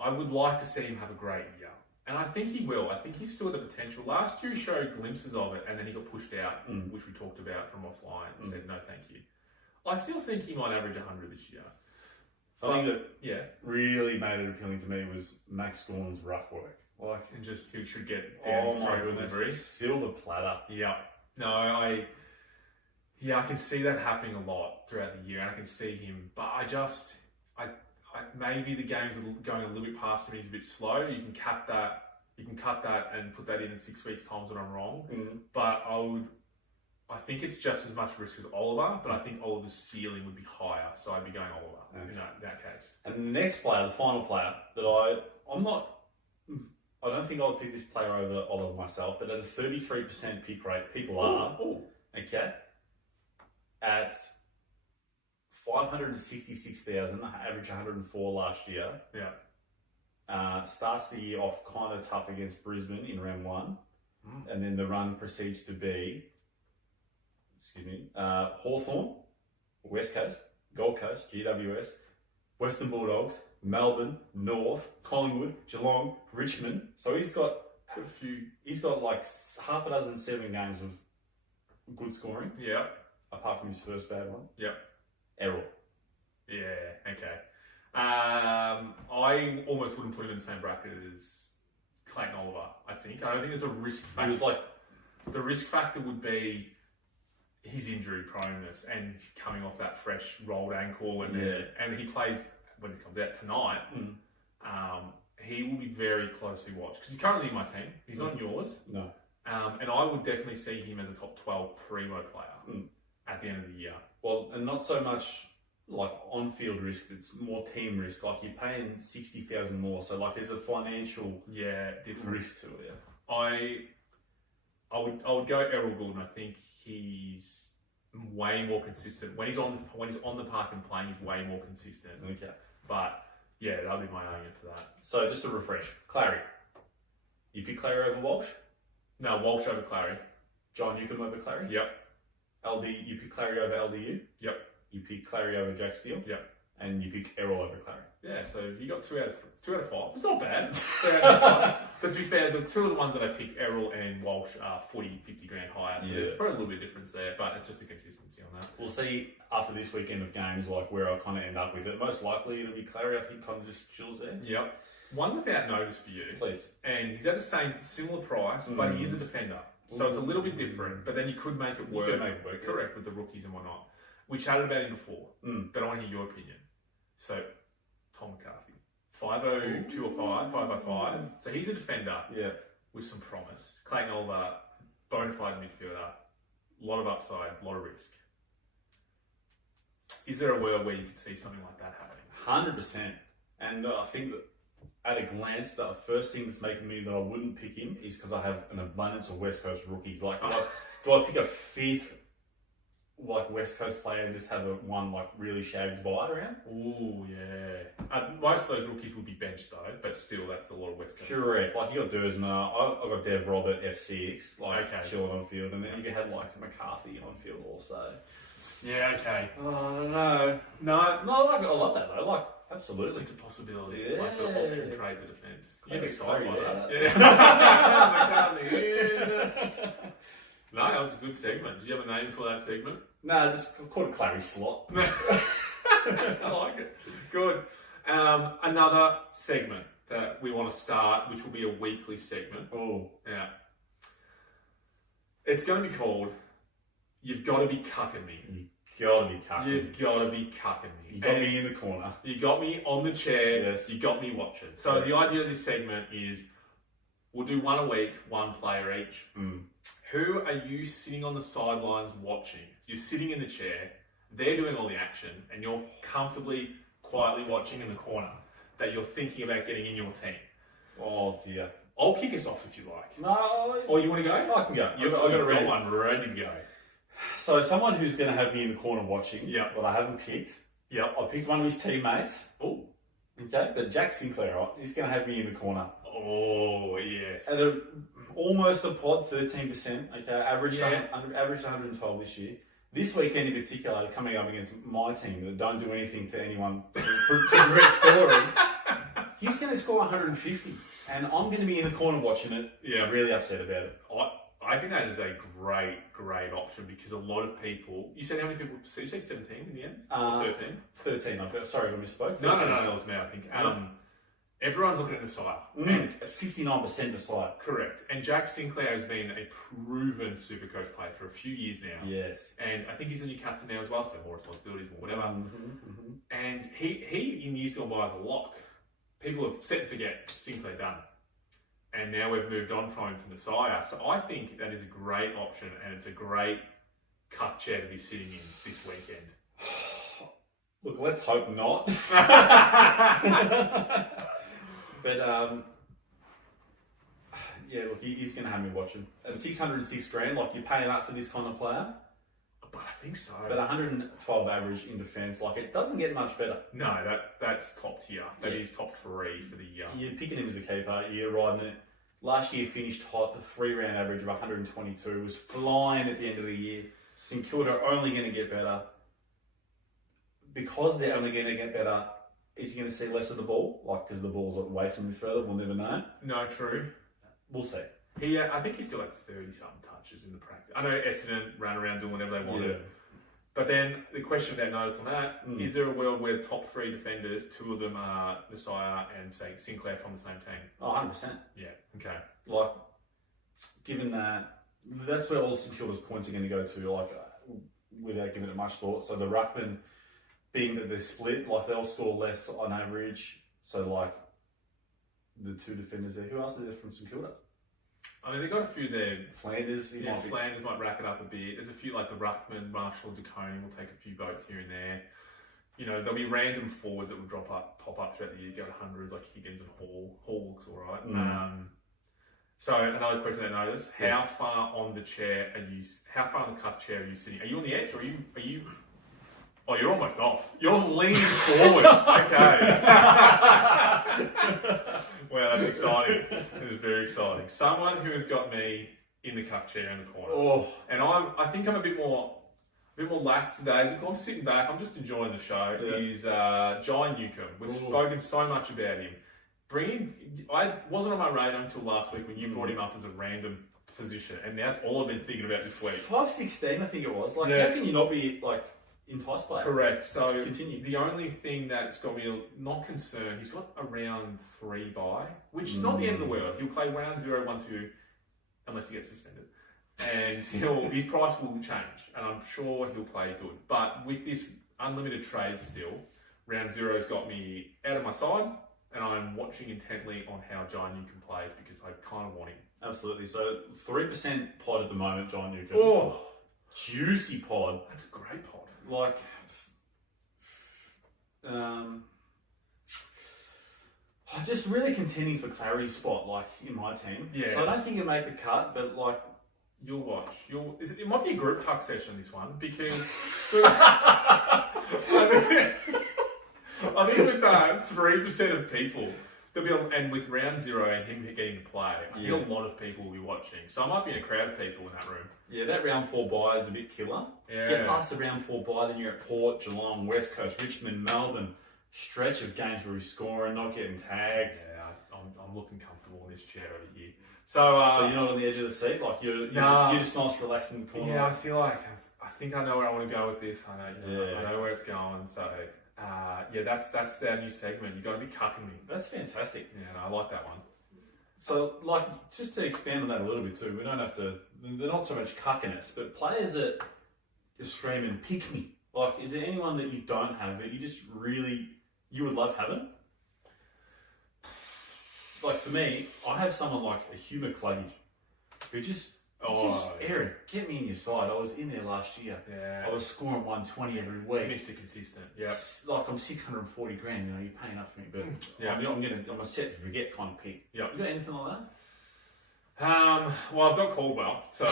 would like to see him have a great year. And I think he will. I think he's still got the potential. Last year he showed glimpses of it and then he got pushed out, which we talked about from Ross Lyon and said, no, thank you. I still think he might average 100 this year. Something that really made it appealing to me was Max Gorn's rough work. And just he should get down straight delivery. Silver platter. Yeah. No, Yeah, I can see that happening a lot throughout the year, and I can see him. But maybe the game's going a little bit past him. He's a bit slow. You can cut that and put that in 6 weeks' time when I'm wrong. But I think it's just as much risk as Oliver, but I think Oliver's ceiling would be higher, so I'd be going Oliver in that case. And the next player, the final player that I don't think I would pick this player over Oliver myself, but at a 33% pick rate, people are. Okay. At 566,000, average 104 last year. Yeah. Starts the year off kind of tough against Brisbane in round 1, and then the run proceeds to be, Hawthorn, West Coast, Gold Coast, GWS, Western Bulldogs, Melbourne, North, Collingwood, Geelong, Richmond. So he's got a few. He's got like half a dozen 7 games of good scoring. Yeah. Apart from his first bad one. Yep. Errol. Yeah, okay. I almost wouldn't put him in the same bracket as Clayton Oliver, I think. I don't think there's a risk factor. He was like, the risk factor would be his injury proneness and coming off that fresh rolled ankle, and he plays when he comes out tonight. He will be very closely watched because he's currently in my team. He's on yours. No. And I would definitely see him as a top 12 primo player at the end of the year. Well, and not so much like on-field risk, it's more team risk. Like you're paying 60,000 more, so like there's a financial different risk to it. I would go Errol Goulden. I think he's way more consistent when he's on the park and playing. He's way more consistent. Okay, but yeah, that'll be my argument for that. So just to refresh, Clary. You pick Clary over Walsh? No, Walsh over Clary. John Newcombe over Clary? Yep. You pick Clary over LDU? Yep. You pick Clary over Jack Steele? Yep. And you pick Errol over Clary? Yeah, so you got 2 out of 5. It's not bad. But to be fair, the 2 of the ones that I picked, Errol and Walsh, are 40-50 grand higher. So there's probably a little bit of difference there, but it's just a consistency on that. We'll see after this weekend of games like where I kind of end up with it. Most likely it'll be Clary. I think kind of just chills there. Yep. One without notice for you. Please. And he's at the similar price, but he is a defender. So it's a little bit different, but then you could make it work. You could make it work, correct, with the rookies and whatnot. We chatted about him before, but I want to hear your opinion. So, Tom McCarthy. 502 or 505. So he's a defender with some promise. Clayton Oliver, bona fide midfielder, a lot of upside, a lot of risk. Is there a world where you could see something like that happening? 100%. And I think that at a glance, the first thing that's making me that I wouldn't pick him is because I have an abundance of West Coast rookies. Like, do I pick a 5th like West Coast player and just have one like really shabby bite around? Ooh, yeah. Most of those rookies would be benched though, but still, that's a lot of West Coast. Correct. Like you got Dersner, I got Dev Robert F6, like chilling on field, and then you had like McCarthy on field also. Yeah, okay. Oh no, like I love that though. Like absolutely, it's a possibility. Yeah. Like the option trades of defence. You'd be excited by that. Yeah. No, that was a good segment. Do you have a name for that segment? No, just call it Clary Slot. I like it. Good. Another segment that we want to start, which will be a weekly segment. Oh. Yeah. It's going to be called You've Got to Be Cucking Me. You've got to be cucking me. You've got to be cucking me. You got me in the corner. You got me on the chair. Yes. You got me watching. So the idea of this segment is we'll do one a week, one player each. Who are you sitting on the sidelines watching? You're sitting in the chair, they're doing all the action, and you're comfortably, quietly watching in the corner that you're thinking about getting in your team. Oh dear. I'll kick us off if you like. No. Or you want to go? I can go. I've got one ready to go. So someone who's going to have me in the corner watching, but I haven't picked. Yep. I picked one of his teammates. Oh. Okay, but Jack Sinclair, right? He's going to have me in the corner. Oh, yes. At almost a pod, 13%. Okay, averaged 112 this year. This weekend in particular, coming up against my team that don't do anything to anyone to prevent scoring, he's going to score 150. And I'm going to be in the corner watching it. Yeah. Really upset about it. I think that is a great option because a lot of people... You said how many people... So you say 17 in the end? Or 13? 13. Sorry, I misspoke. No, it was me, I think. Everyone's looking at Messiah. And 59% decide. Correct. And Jack Sinclair has been a proven Supercoach player for a few years now. Yes. And I think he's the new captain now as well, so more responsibilities, more whatever. And he in years gone by, is a lock. People have set and forget Sinclair done. And now we've moved on from him to Messiah. So I think that is a great option, and it's a great cut chair to be sitting in this weekend. Look, let's hope not. But, yeah, look, he's going to have me watching. At 606 grand, like, you're paying up for this kind of player. But I think so. But 112 average in defence, like, it doesn't get much better. No, that's top tier. That is top 3 for the year. You're picking him as a keeper, you're riding it. Last year finished hot, the 3-round average of 122, was flying at the end of the year. St Kilda are only going to get better. Because they're only going to get better, is he going to see less of the ball? Like, because the ball's away from him further, we'll never know. No, true. We'll see. I think he's still like 30-something touches in the practice. I know Essendon ran around doing whatever they wanted. Yeah. But then the question about notice on that, is there a world where the top 3 defenders, 2 of them are Messiah and, say, Sinclair from the same team? Oh, 100%. Yeah, okay. Like, given that, that's where all St Kilda's points are going to go to, like, without giving it much thought. So the ruckman, being that they're split, like, they'll score less on average. So, like, the 2 defenders there. Who else is there from St Kilda? I mean, they've got a few there. Flanders. Flanders might rack it up a bit. There's a few like the ruckman, Marshall, DeConey will take a few votes here and there. You know, there'll be random forwards that will pop up throughout the year, go to hundreds like Higgins and Hall. Hall looks all right. So another question I noticed: how far on the chair are you? How far on the cut chair are you sitting? Are you on the edge, or are you? Oh, you're almost off. You're leaning forward. Okay. Well, that's exciting. It is very exciting. Someone who has got me in the cup chair in the corner. Oh. And I think I'm a bit more lax today. I'm sitting back. I'm just enjoying the show. Yeah. He's John Newcomb. We've spoken so much about him. I wasn't on my radar until last week when you brought him up as a random position, and that's all I've been thinking about this week. 5'16", I think it was. Like, how can you not be like? Enticed by it. Correct. So continue. The only thing that's got me not concerned, he's got a round 3 bye, which is not the end of the world. He'll play round 0, 1, 2, unless he gets suspended, and his price will change, and I'm sure he'll play good. But with this unlimited trade still, round 0's got me out of my side, and I'm watching intently on how John Newcomb plays because I kind of want him. Absolutely. So 3% pod at the moment, John Newcomb. Oh, juicy pod. That's a great pod. Like, I'm just really contending for Clary's spot, like, in my team. Yeah. So I don't think he'll make the cut, but, like... You'll watch. It might be a group hug session, this one, because... I think with that, 3% of people... and with round 0 and him getting to play, I think a lot of people will be watching. So I might be in a crowd of people in that room. Yeah, that round 4 bye is a bit killer. Yeah. Get past the round 4 bye, then you're at Port, Geelong, West Coast, Richmond, Melbourne. Stretch of games where he's scoring, not getting tagged. Yeah, I'm looking comfortable in this chair over here. So you're not on the edge of the seat? Like, you're just nice relaxed in the corner? Yeah, I feel like... I think I know where I want to go with this. I know where it's going, so... that's our new segment. You've got to be cucking me. That's fantastic. Yeah, no, I like that one. So, like, just to expand on that a little bit too, we don't have to... They're not so much cucking us, but players that just screaming, pick me. Like, is there anyone that you don't have that you just really... You would love having? Like, for me, I have someone like a Hugh McCluggage who just... Aaron, get me in your side. I was in there last year. Yeah. I was scoring 120 every week. Mr. Consistent. Yeah. Like, I'm 640 grand, you know, you're paying up for me, but I'm a set to forget kind of pick. Yeah. You got anything like that? Well, I've got Caldwell, so...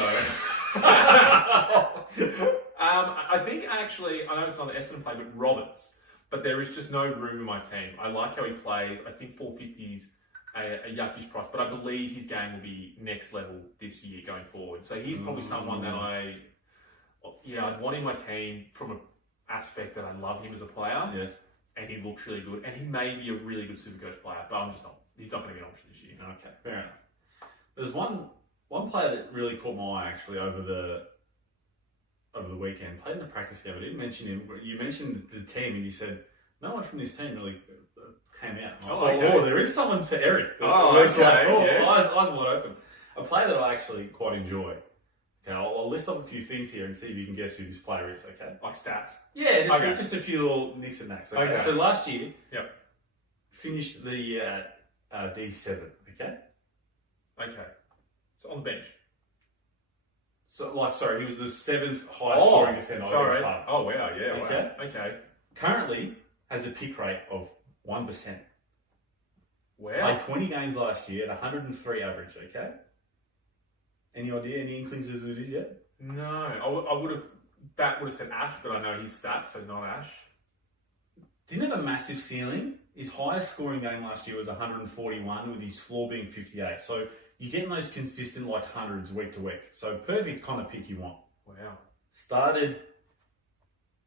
I think actually, I know it's not the Essendon play, but Roberts. But there is just no room in my team. I like how he plays. I think 450's a yuckish price, but I believe his game will be next level this year going forward. So he's probably someone that I'd want in my team from an aspect that I love him as a player. Yes. And he looks really good. And he may be a really good Supercoach player, but he's not going to be an option this year. Okay, fair enough. There's one player that really caught my eye actually over the weekend. Played in the practice game. I didn't mention him. You mentioned the team and you said no one from this team really came out. Oh, Oh, okay. there is someone for Eric. Oh, It's okay, like, yes. eyes wide open. A player that I actually quite enjoy. Okay, I'll list off a few things here and see if you can guess who this player is, okay? Like stats. Yeah, Okay. just a few little nicks and knacks. Okay? Okay. So last year, Yep. finished the D7, okay? Okay. So on the bench. So, he was the 7th highest scoring defender. I've Sorry. ever played. Oh, wow. Yeah. Okay. Wow. Okay. Currently has a pick rate of 1%. Wow. Played 20 games last year at 103 average, okay? Any idea, any inklings as it is yet? No. I would have said Ash, but I know his stats, so not Ash. Didn't have a massive ceiling. His highest scoring game last year was 141, with his floor being 58. So you're getting those consistent hundreds week to week. So perfect kind of pick you want. Wow. Started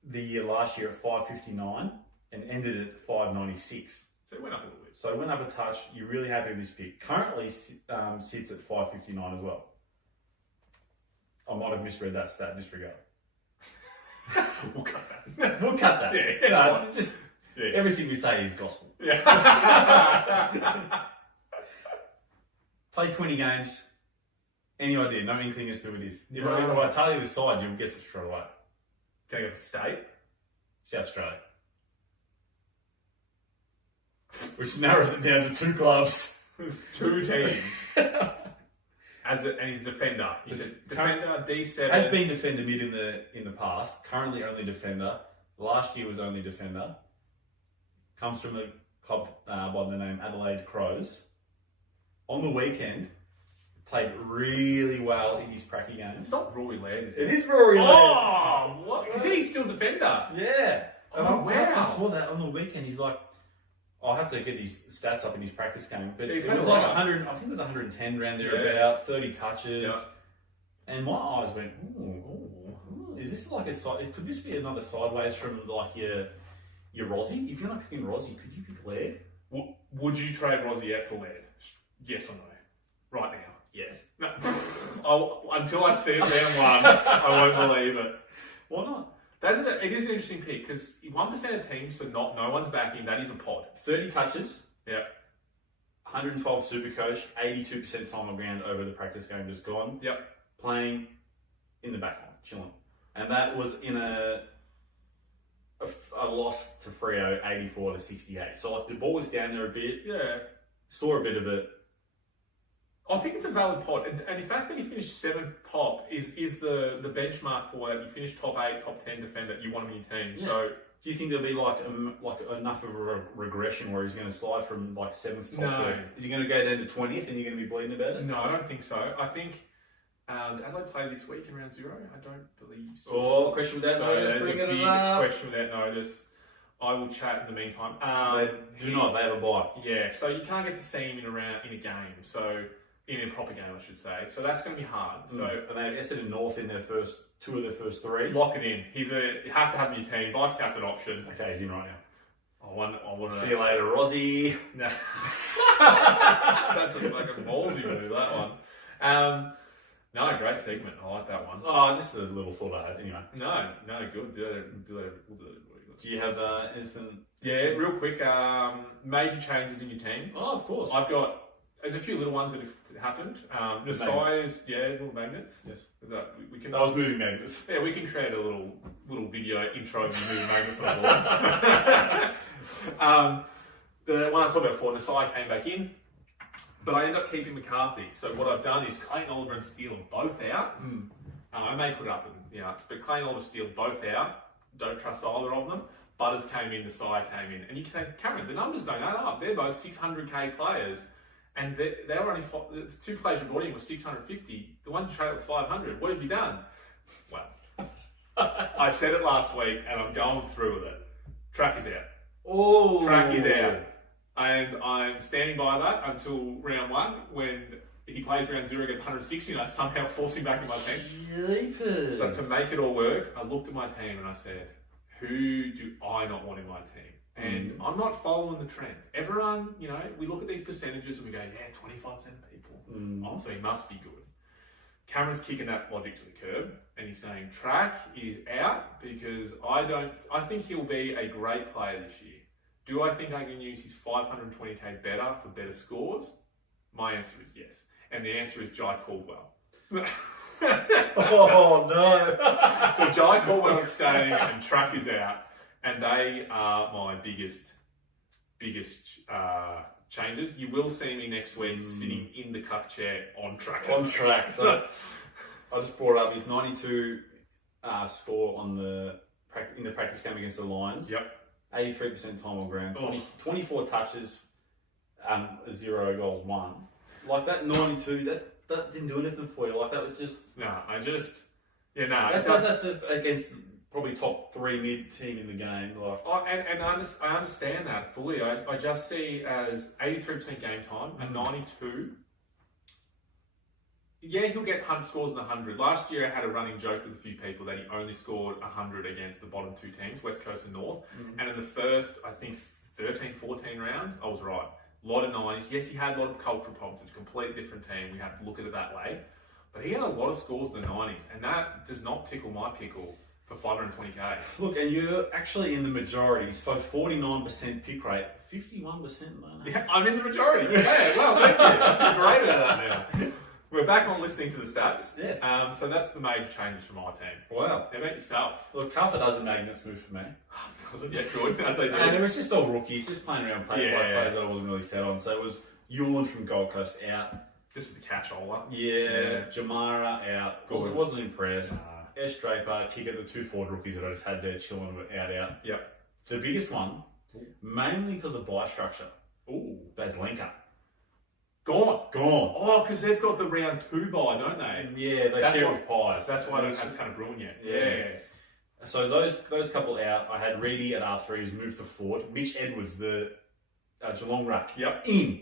the year last year at 559 and ended at 596. So it went up a little bit. So it went up a touch. You're really happy with this pick. Currently sits at 559 as well. I might have misread that stat. Disregard. We'll cut that. We'll cut that. Yeah, Just Yeah. everything we say is gospel. Yeah. Played 20 games. Any idea? No inkling as to who it is. If No. I tell you the side, you'll guess it straight away. Can I go for state? South Australia. Which narrows it down to 2 clubs. There's 2 teams. And he's a defender. He's a defender, D7. Has been defender mid in the past. Currently only defender. Last year was only defender. Comes from a club by the name Adelaide Crows. On the weekend, played really well in his pracky games. It's not Rory Laird, is It it? is Rory Laird. Oh, what? Is he still defender? Yeah. Oh, wow. I saw that on the weekend. He's like, I'll have to get his stats up in his practice game, but Yeah, it was that's like right. 100, I think it was 110 around there Yeah. about, 30 touches. Yeah. And my eyes went, ooh, is this like a side, could this be another sideways from like your Rozzy? If you're not picking Rozzy, could you pick Laird? Would you trade Rozzy out for Laird? Yes or no? Right now? Yes. No. Until I see it round 1, I won't believe it. Why not? It is an interesting pick because 1% of teams, so no one's backing. That is a pod. 30 touches. Yeah. 112 Supercoach, 82% time on ground over the practice game just gone. Yep. Playing in the back line, chilling. And that was in a loss to Freo, 84 to 68. So like the ball was down there a bit. Yeah. Saw a bit of it. I think it's a valid pod, and the fact that you finished 7th top is the benchmark for that. You finished top 8, top 10 defender. You want him in your team. Yeah. So Do you think there'll be like enough of a regression where he's going to slide from like 7th top No. to... Is he going to go down to 20th and you're going to be bleeding about it? no, I don't think so. I think Adelaide play this week in round 0. I don't believe so. Oh, question without So notice. there's a Bringing big it up. question without notice. I will chat in the meantime. They do not. They have a bye. Yeah, so you can't get to see him in a game. So in a proper game, I should say. So that's going to be hard. So And they have Essendon North in their first 2 of their first 3. lock it in. You have to have him in your team. Vice captain option. Okay, he's in right now. I want to See you later, Rozzy. No. That's a fucking ballsy move, that one. No, great segment. I like that one. Oh, just a little thought I had. Anyway, No, good. Do it. We'll do it. do you have anything? Yeah, real quick. Major changes in your team. Oh, of course. There's a few little ones that have happened. Nasai is, little magnets. Yes. Is that we can? That was moving magnets. Yeah, we can create a little video intro of moving magnets on the board. The one I talked about before, Nasai came back in, but I ended up keeping McCarthy. So what I've done is Clayton Oliver and Steele are both out. I may put it up in the arts, but Clayton Oliver and Steele both out. Don't trust either of them. Butters came in, Nasai came in, and you can say, Cameron, the numbers don't add up. They're both 600k players. And they were only, it's 2 players you brought in were 650. The one you traded with 500. What have you done? Well, I said it last week, and I'm going through with it. Track is out. Oh, Track is out. And I'm standing by that until round 1, when he plays round 0 against 160, and I somehow force him back in my team. Jeepers. But to make it all work, I looked at my team and I said, who do I not want in my team? And I'm not following the trend. Everyone, we look at these percentages and we go, 25% of people. Oh, so he must be good. Cameron's kicking that logic to the curb and he's saying Track is out because I think he'll be a great player this year. Do I think I can use his 520k better for better scores? My answer is yes. And the answer is Jai Caldwell. Oh no! So Jai Caldwell is staying and Truck is out. And they are my biggest changes. You will see me next week sitting in the cut chair on track. On track. So I just brought up his 92 score in the practice game against the Lions. Yep. 83% time on ground. 24 touches, 0 goals, 1. Like that 92, that didn't do anything for you. Like that was just... That's against probably top 3 mid team in the game. Like, I understand that fully. I just see as 83% game time and 92. Yeah, he'll get 100 scores in 100. Last year, I had a running joke with a few people that he only scored 100 against the bottom 2 teams, West Coast and North. And in the first, I think, 13, 14 rounds, I was right. A lot of 90s. Yes, he had a lot of cultural problems. It's a completely different team. We have to look at it that way. But he had a lot of scores in the 90s, and that does not tickle my pickle for 520k. Look, and you're actually in the majority. So 49% pick rate, 51%. Yeah, I'm in the majority. Yeah, well, thank you. I feel great about that now. We're back on listening to the stats. Yes. So that's the major changes for my team. Wow. How about yourself? Look, half a dozen magnets moved for me. Yeah, good. As they do. And it was just all rookies, just playing around players that I wasn't really set on. So it was Ewan from Gold Coast out. Just the catch-holder. Yeah. Jamara out. Wasn't impressed. Ash Draper, kick at the 2 forward rookies that I just had there chilling out. Yep. The biggest one, mainly because of buy structure. Ooh. Baslenka. Gone. Oh, because they've got the round 2 buy, don't they? Yeah, they share with pies. That's why I don't have a ton of brewing yet. Yeah. So those couple out, I had Reedy at R3, who's moved to forward. Mitch Edwards, the Geelong ruck. Yep. In.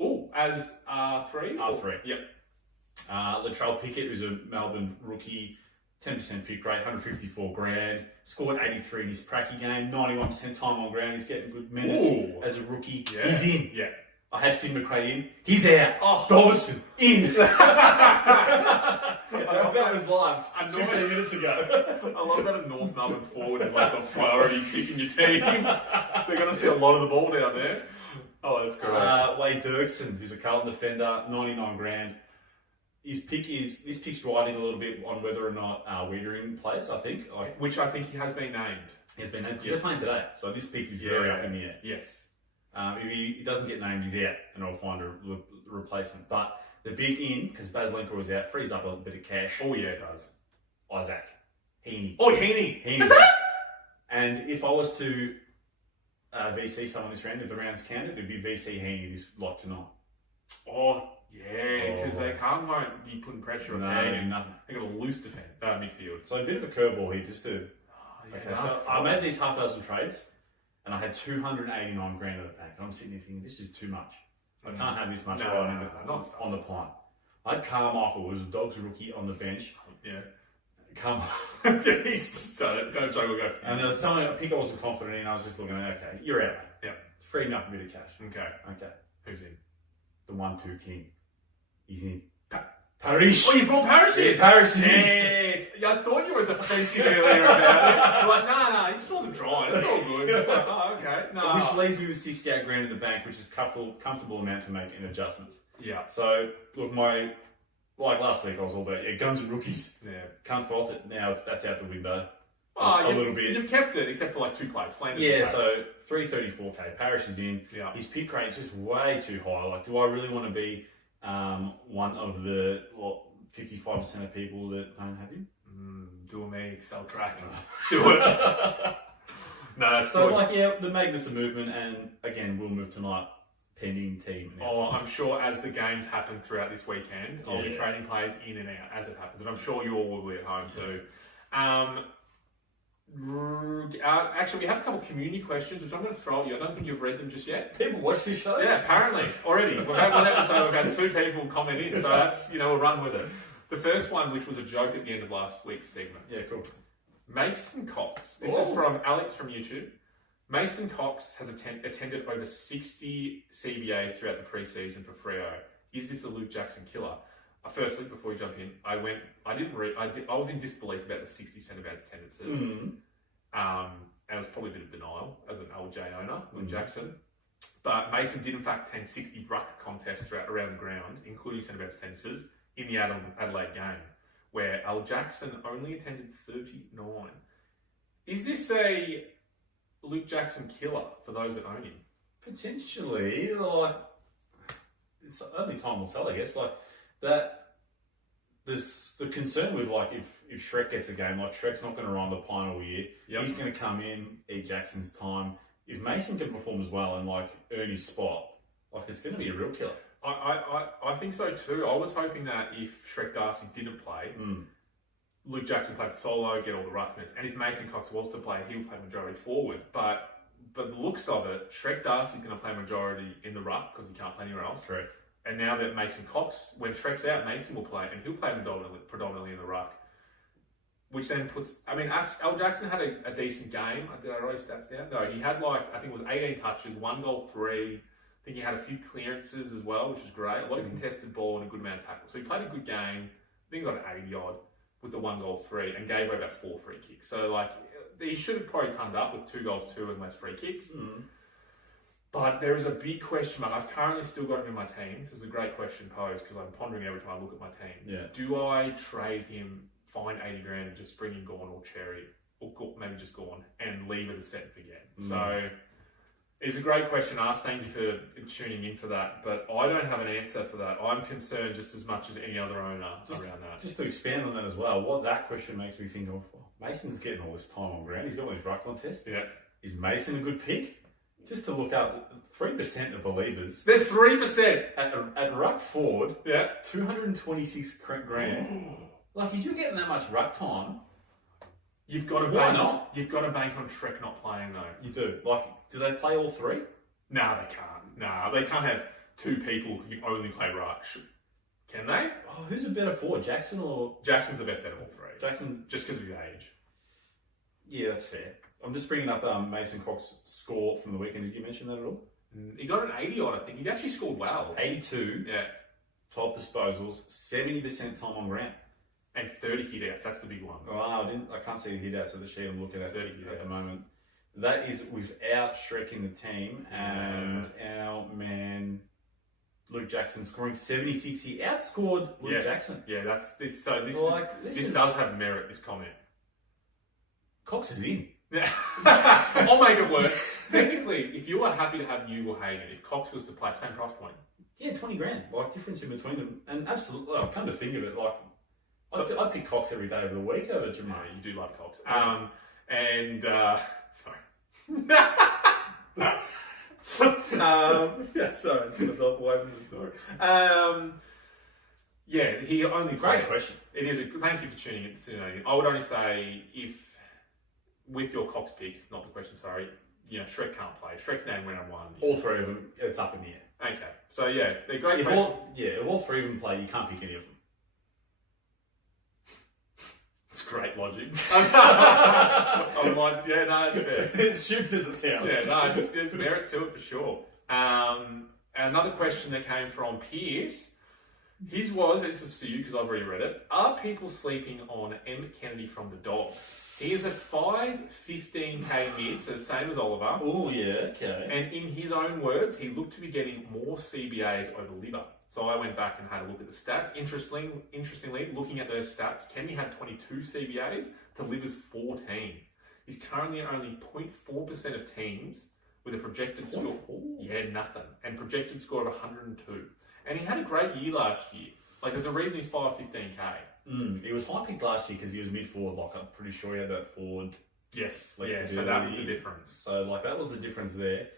Oh, as R3? R3. Yep. Latrell Pickett, who's a Melbourne rookie, 10% pick rate, 154 grand. Scored 83 in his pracky game, 91% time on ground. He's getting good minutes as a rookie. Yeah. He's in. Yeah. I had Finn McRae in. He's out. Dobson in. That was live 15 minutes ago. I love that a North Melbourne forward is like the priority pick in your team. They're going to see a lot of the ball down there. Oh, that's great. Wade Dirksen, who's a Carlton defender, 99 grand. This pick's riding a little bit on whether or not Wiedering plays, I think. Which I think he has been named. He's been named. They're playing today, so this pick is very up in the air. Yes. If he doesn't get named, he's out, and I'll find a replacement. But the big in, because Baslenka was out, frees up a bit of cash. Oh, yeah, it does. Isaac. Heaney. Oh, Heaney. Is that? And if I was to VC someone this round, if the round's counted, it'd be VC Heaney this lot tonight. Oh, yeah, because they won't be putting pressure on him. Nothing. They've got a loose midfield. So a bit of a curveball here, just to... so I made these half dozen trades, and I had 289 grand in the bank. And I'm sitting there thinking, this is too much. I can't have this much on the pint. I had Carmichael, who was a Dogs rookie, on the bench. Yeah. Carmichael. So don't struggle, go. And there was something, a pick I wasn't confident in. I was just looking at, okay, you're out, mate. Yeah. Free me up a bit of cash. Okay. Who's in? The 1-2 king. He's in. Parish. Oh, you brought Parish in? Yeah, Parish is in. Yes. Yeah, I thought you were defensive earlier about it. I'm like, no, he just wasn't trying. It's all good. It's like, oh, okay. No. Which leaves me with 68 grand in the bank, which is comfortable amount to make in adjustments. Yeah. So, look, like last week, I was all about, guns and rookies. Yeah. Can't fault it. Now that's out the window. A little bit. You've kept it, except for like 2 players. So 334k. Parish is in. Yeah. His pick rate is just way too high. Like, do I really want to be one of the 55% of people that don't have him? Do me, sell track. Do it. No, that's so good. the magnets are movement, and again, we'll move tonight. Pending team. I'm sure as the games happen throughout this weekend, I'll be trading players in and out as it happens, and I'm sure you all will be at home too. Actually, we have a couple of community questions, which I'm going to throw at you. I don't think you've read them just yet. People watch this show? Yeah, apparently, already. We've had one episode, we've had 2 people comment in, so that's, we'll run with it. The first one, which was a joke at the end of last week's segment. Yeah, cool. Mason Cox. This is from Alex from YouTube. Mason Cox has attended over 60 CBAs throughout the pre-season for Freo. Is this a Luke Jackson killer? Firstly, before you jump in, I was in disbelief about the 60 centre-bounce attendances. And it was probably a bit of denial as an LJ owner. Luke Jackson. But Mason did in fact attend 60 ruck contests around the ground, including centre-bounce tennises, in the Adelaide game, where Al Jackson only attended 39. Is this a Luke Jackson killer for those that own him? Potentially, like, it's only time will tell, I guess. Like, that, there's the concern with, like, if Shrek gets a game, like, Shrek's not going to run the pine all year. Yep. He's going to come in, eat Jackson's time. If Mason can perform as well and, like, earn his spot, like, it's going to be a real killer. I think so too. I was hoping that if Shrek Darcy didn't play, Luke Jackson played solo, get all the ruckmans, and if Mason Cox was to play, he would play majority forward. But the looks of it, Shrek Darcy's going to play majority in the ruck because he can't play anywhere else. Correct. And now that Mason Cox, when Shrek's out, Mason will play, and he'll play predominantly in the ruck. Which then puts, I mean, Al Jackson had a decent game. Did I write his stats down? No, he had I think it was 18 touches, 1 goal, 3. I think he had a few clearances as well, which is great. A lot of contested ball and a good amount of tackles. So he played a good game. I think he got an 80 odd with the 1 goal, 3, and gave away about 4 free kicks. So, like, he should have probably turned up with 2 goals, 2 and less free kicks. But there is a big question mark. I've currently still got him in my team. This is a great question posed because I'm pondering every time I look at my team. Yeah. Do I trade him, find 80 grand, and just bring in Gorn or Cherry, or maybe just Gorn, and leave it as set and forget? So it's a great question asked. Thank you for tuning in for that. But I don't have an answer for that. I'm concerned just as much as any other owner around that. Just to expand on that as well, what that question makes me think of, Mason's getting all this time on ground. He's got all these ruck contests. Yeah. Is Mason a good pick? Just to look up, 3% of believers. They're 3%! At ruck forward, yeah, 226 grand. Like, if you're getting that much ruck time, you've got to why not? You've got to bank on Shrek not playing though. You do. Like, do they play all 3? No, they can't. No, they can't have 2 people who only play ruck. Can they? Oh, who's a better forward, Jackson or... Jackson's the best out of all 3. Jackson... Just because of his age. Yeah, that's fair. I'm just bringing up Mason Cox's score from the weekend. Did you mention that at all? He got an 80 on, I think. He actually scored well. 82. Yeah. 12 disposals, 70% time on ground. And 30 hit-outs. That's the big one. Oh, I can't see the hit-outs of the sheet I'm looking at 30 at the moment. That is without Shrek in the team. And our man... Luke Jackson scoring 76. He outscored Luke Jackson. Yeah, that's this. So this does have merit. This comment. Cox is in. Yeah. I'll make it work. Technically, if you are happy to have you or Hagen, if Cox was to play, same price point. Yeah, 20 grand. Like, difference in between them. And absolutely, I've come to think of it, like, I pick Cox every day of the week over Jamal. You do love Cox. Sorry. Sorry, I took myself away from the story. He only played. Great question. It is. Thank you for tuning in. I would only say if, with your Cox pick, not the question, sorry, Shrek can't play. Shrek's name went on 1. All 3 of them, it's up in the air. Okay. So, they're great if all 3 of them play, you can't pick any of them. It's great logic. It's fair. It's stupid as it sounds. There's merit to it for sure. Another question that came from Piers. His was, this is to you because I've already read it. Are people sleeping on M. Kennedy from the Dogs? He is a 5.15k mid, so the same as Oliver. Oh, yeah, okay. And in his own words, he looked to be getting more CBAs over Libba. So I went back and had a look at the stats. Interestingly, looking at those stats, Kennedy had 22 CBAs to Libba's 14. He's currently at only 0.4% of teams with a projected score. Yeah, nothing. And projected score of 102. And he had a great year last year. Like, there's a reason he's 5.15k. He was high picked last year because he was mid forward. Like, I'm pretty sure he had that forward. Yes. Yeah. So that was the difference. So that was the difference there.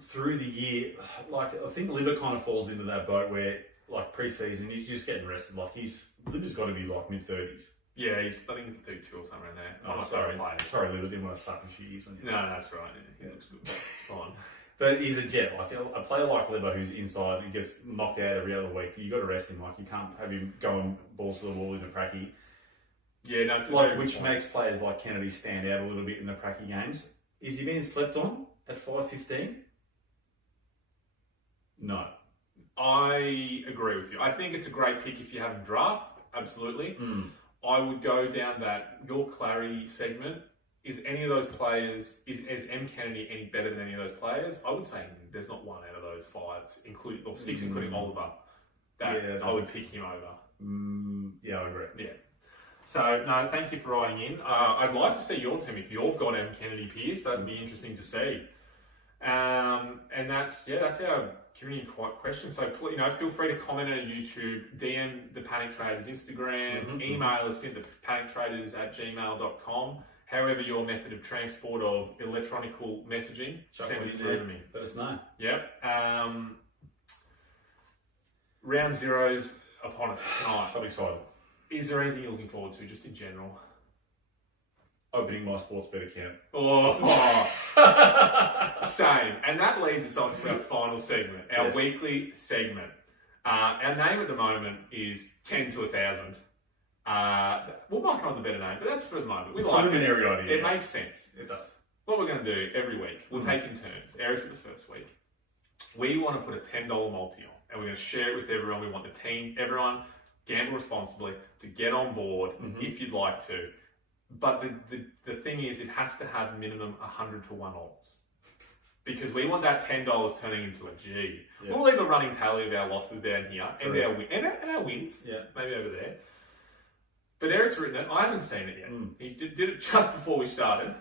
Through the year, like, I think Libba kind of falls into that boat where, like, pre-season, he's just getting rested. Like, Libba's got to be like mid 30s. Yeah, I think he's 32 or something around there. Oh, sorry, Libba, didn't want to suck a few years on you. No, that's right. Yeah, he looks good. It's fine. But he's a jet. Like, a player like Libba who's inside, who gets knocked out every other week, you got to rest him. Like, you can't have him going balls to the wall in a pracky. Yeah, no, it's like, which makes players like Kennedy stand out a little bit in the pracky games. Is he being slept on at 5.15? No. I agree with you. I think it's a great pick if you have him draft. Absolutely. I would go down that your Clary segment. is any of those players, is M. Kennedy any better than any of those players? I would say there's not one out of those 5, or 6, including Oliver, that I would pick him over. Yeah, I agree. Yeah. So, no, thank you for writing in. I'd like to see your team. If you've got M. Kennedy Pierce, that'd be interesting to see. And that's our community question. So, feel free to comment on YouTube, DM the Panic Traders Instagram, email us at thepanictraders@gmail.com. However, your method of transport of electronical messaging, send it through to me. Let us know. Yep. Round zero's upon us tonight. I'm excited. Is there anything you're looking forward to, just in general? Opening my Sportsbet account. Same. And that leads us on to our final segment, our Yes. weekly segment. Our name at the moment is 10 to 1,000. We might come up with a better name, but that's for the moment. We like Preliminary idea. It makes sense. It does. What we're going to do every week, we'll take in turns. Eric's at the first week. We want to put a $10 multi on, and we're going to share it with everyone. We want the team, everyone, gamble responsibly, to get on board if you'd like to. But the thing is, it has to have minimum 100 to 1 odds. Because we want that $10 turning into a G. Yeah. We'll leave a running tally of our losses down here and our wins, maybe over there. But Eric's written it. I haven't seen it yet. He did it just before we started.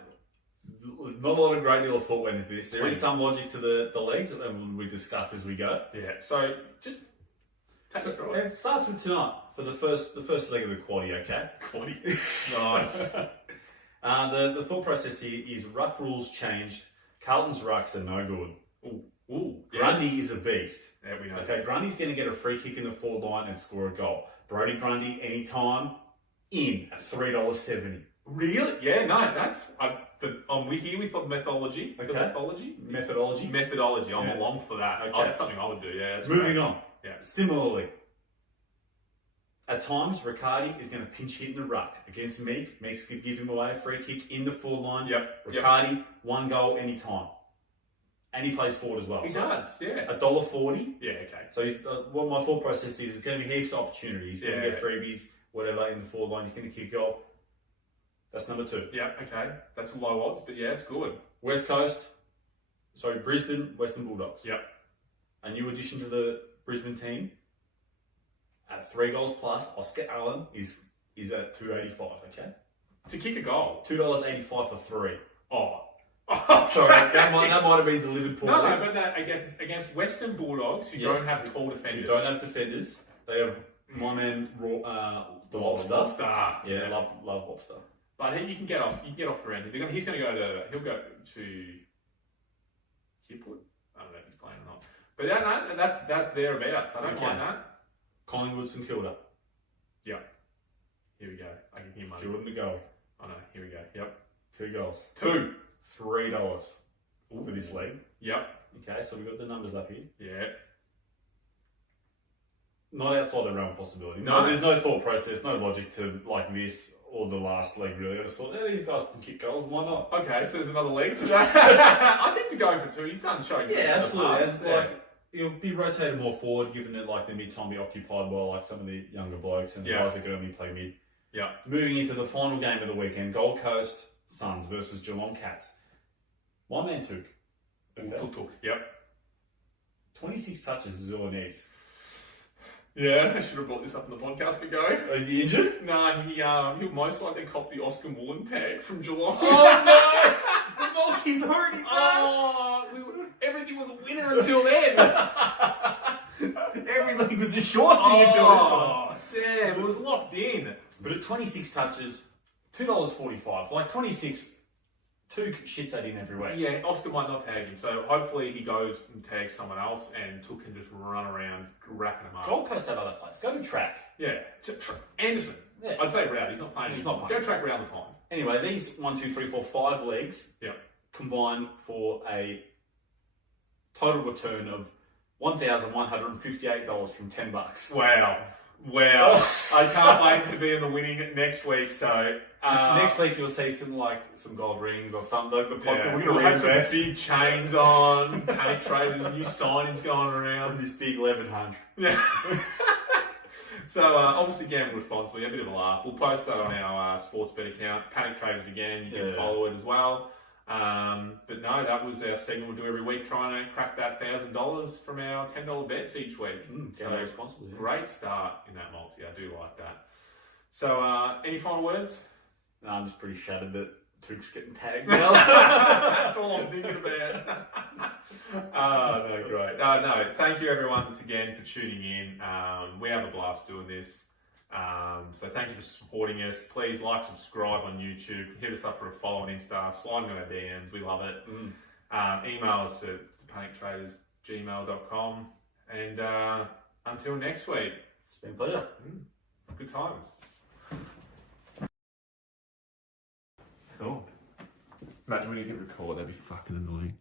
Not a lot of great deal of thought went into this. There is some logic to the leagues that we discussed as we go. Yeah. So just take it through. It starts with tonight for the first leg of the quaddie. Okay. Quaddie. Nice. The thought process here is ruck rules changed. Carlton's rucks are no good. Ooh. Grundy is a beast. Yeah, we know. Okay, Grundy's going to get a free kick in the forward line and score a goal. Brody Grundy anytime in at $3.70. Really? Yeah. No. That's I'm with you with methodology. Okay. Methodology. I'm along for that. Okay. Oh, that's something I would do. Yeah. That's Moving great. on. Yeah. Similarly, at times Riccardi is going to pinch hit in the ruck against Meek. Meek's going to give him away a free kick in the forward line. Yep. Riccardi, 1 goal anytime. And he plays forward as well. He does, yeah. $1.40. Yeah, okay. So what my thought process is, there's going to be heaps of opportunities. He's going to get freebies, whatever, in the forward line. He's going to kick goal. That's number 2. Yeah, okay. That's low odds, but yeah, it's good. Brisbane, Western Bulldogs. Yep. A new addition to the Brisbane team. At 3 goals plus, Oscar Allen is at $2.85, okay? To kick a goal? $2.85 for 3. Oh. Sorry, that might have been delivered poorly. No, but against Western Bulldogs, who don't have tall defenders. Who don't have defenders. They have my man, the Lobster. Lobster. Yeah, love Lobster. But you can get off the round. He'll go to Hipwood. I don't know if he's playing or not. But that's thereabouts. I don't mind that. Collingwood, St Kilda. Yeah. Here we go. I can hear money. Jordan to go. I know. Here we go. Yep. 2 goals. $2. $3 for this league. Yep. Okay, so we've got the numbers up here. Yeah. Not outside the realm of possibility. No. There's no thought process, no logic to like this or the last leg really. I just thought, these guys can kick goals, why not? Okay, so there's another leg to that. I think to go for 2, he's done showing. Yeah, absolutely. It'll be rotated more forward, given that the mid-time be occupied by some of the younger blokes and the guys that can only play mid. Yeah. Moving into the final game of the weekend, Gold Coast Suns versus Geelong Cats. One man took. Took. Yep. 26 touches is all he needs. Yeah, I should have brought this up in the podcast, but go. Is he injured? No, he'll most likely cop the Oscar Mullen tag from Geelong. Oh no! The multi's already done! Oh, everything was a winner until then. Everything was a short thing until this one. Oh, damn, it was locked in. But at 26 touches, $2.45. Like 26, 2 shits at him every week. Yeah, Oscar might not tag him, so hopefully he goes and tags someone else and Took can just run around racking them up. Gold Coast have other players. Go to track. Yeah, Anderson. Yeah. I'd say Round. He's not playing. He's not playing. Go track round the pond. Anyway, these 1, 2, 3, 4, 5 legs combine for a total return of $1,158 from $10. Wow. I can't wait to be in the winning next week. So next week you'll see some gold rings or something. We're going to have some big chains on, Panic Traders, new signage going around. This big 1100. Yeah. So obviously gamble responsibly, a bit of a laugh. We'll post that on our Sportsbet account. Panic Traders again, you can follow it as well. But no, that was our segment we'll do every week, trying to crack that $1,000 from our $10 bets each week. Gamble responsibly. Yeah. Great start in that multi. I do like that. So any final words? No, I'm just pretty shattered that Took's getting tagged now. That's all I'm thinking about. No, great. No, thank you everyone once again for tuning in. We have a blast doing this. So thank you for supporting us. Please like, subscribe on YouTube. Hit us up for a follow on Insta. Slide into our DMs. We love it. Email us at panichtraders@gmail.com. And until next week. It's been a pleasure. Good times. Cool. Imagine when you hit record, that'd be fucking annoying.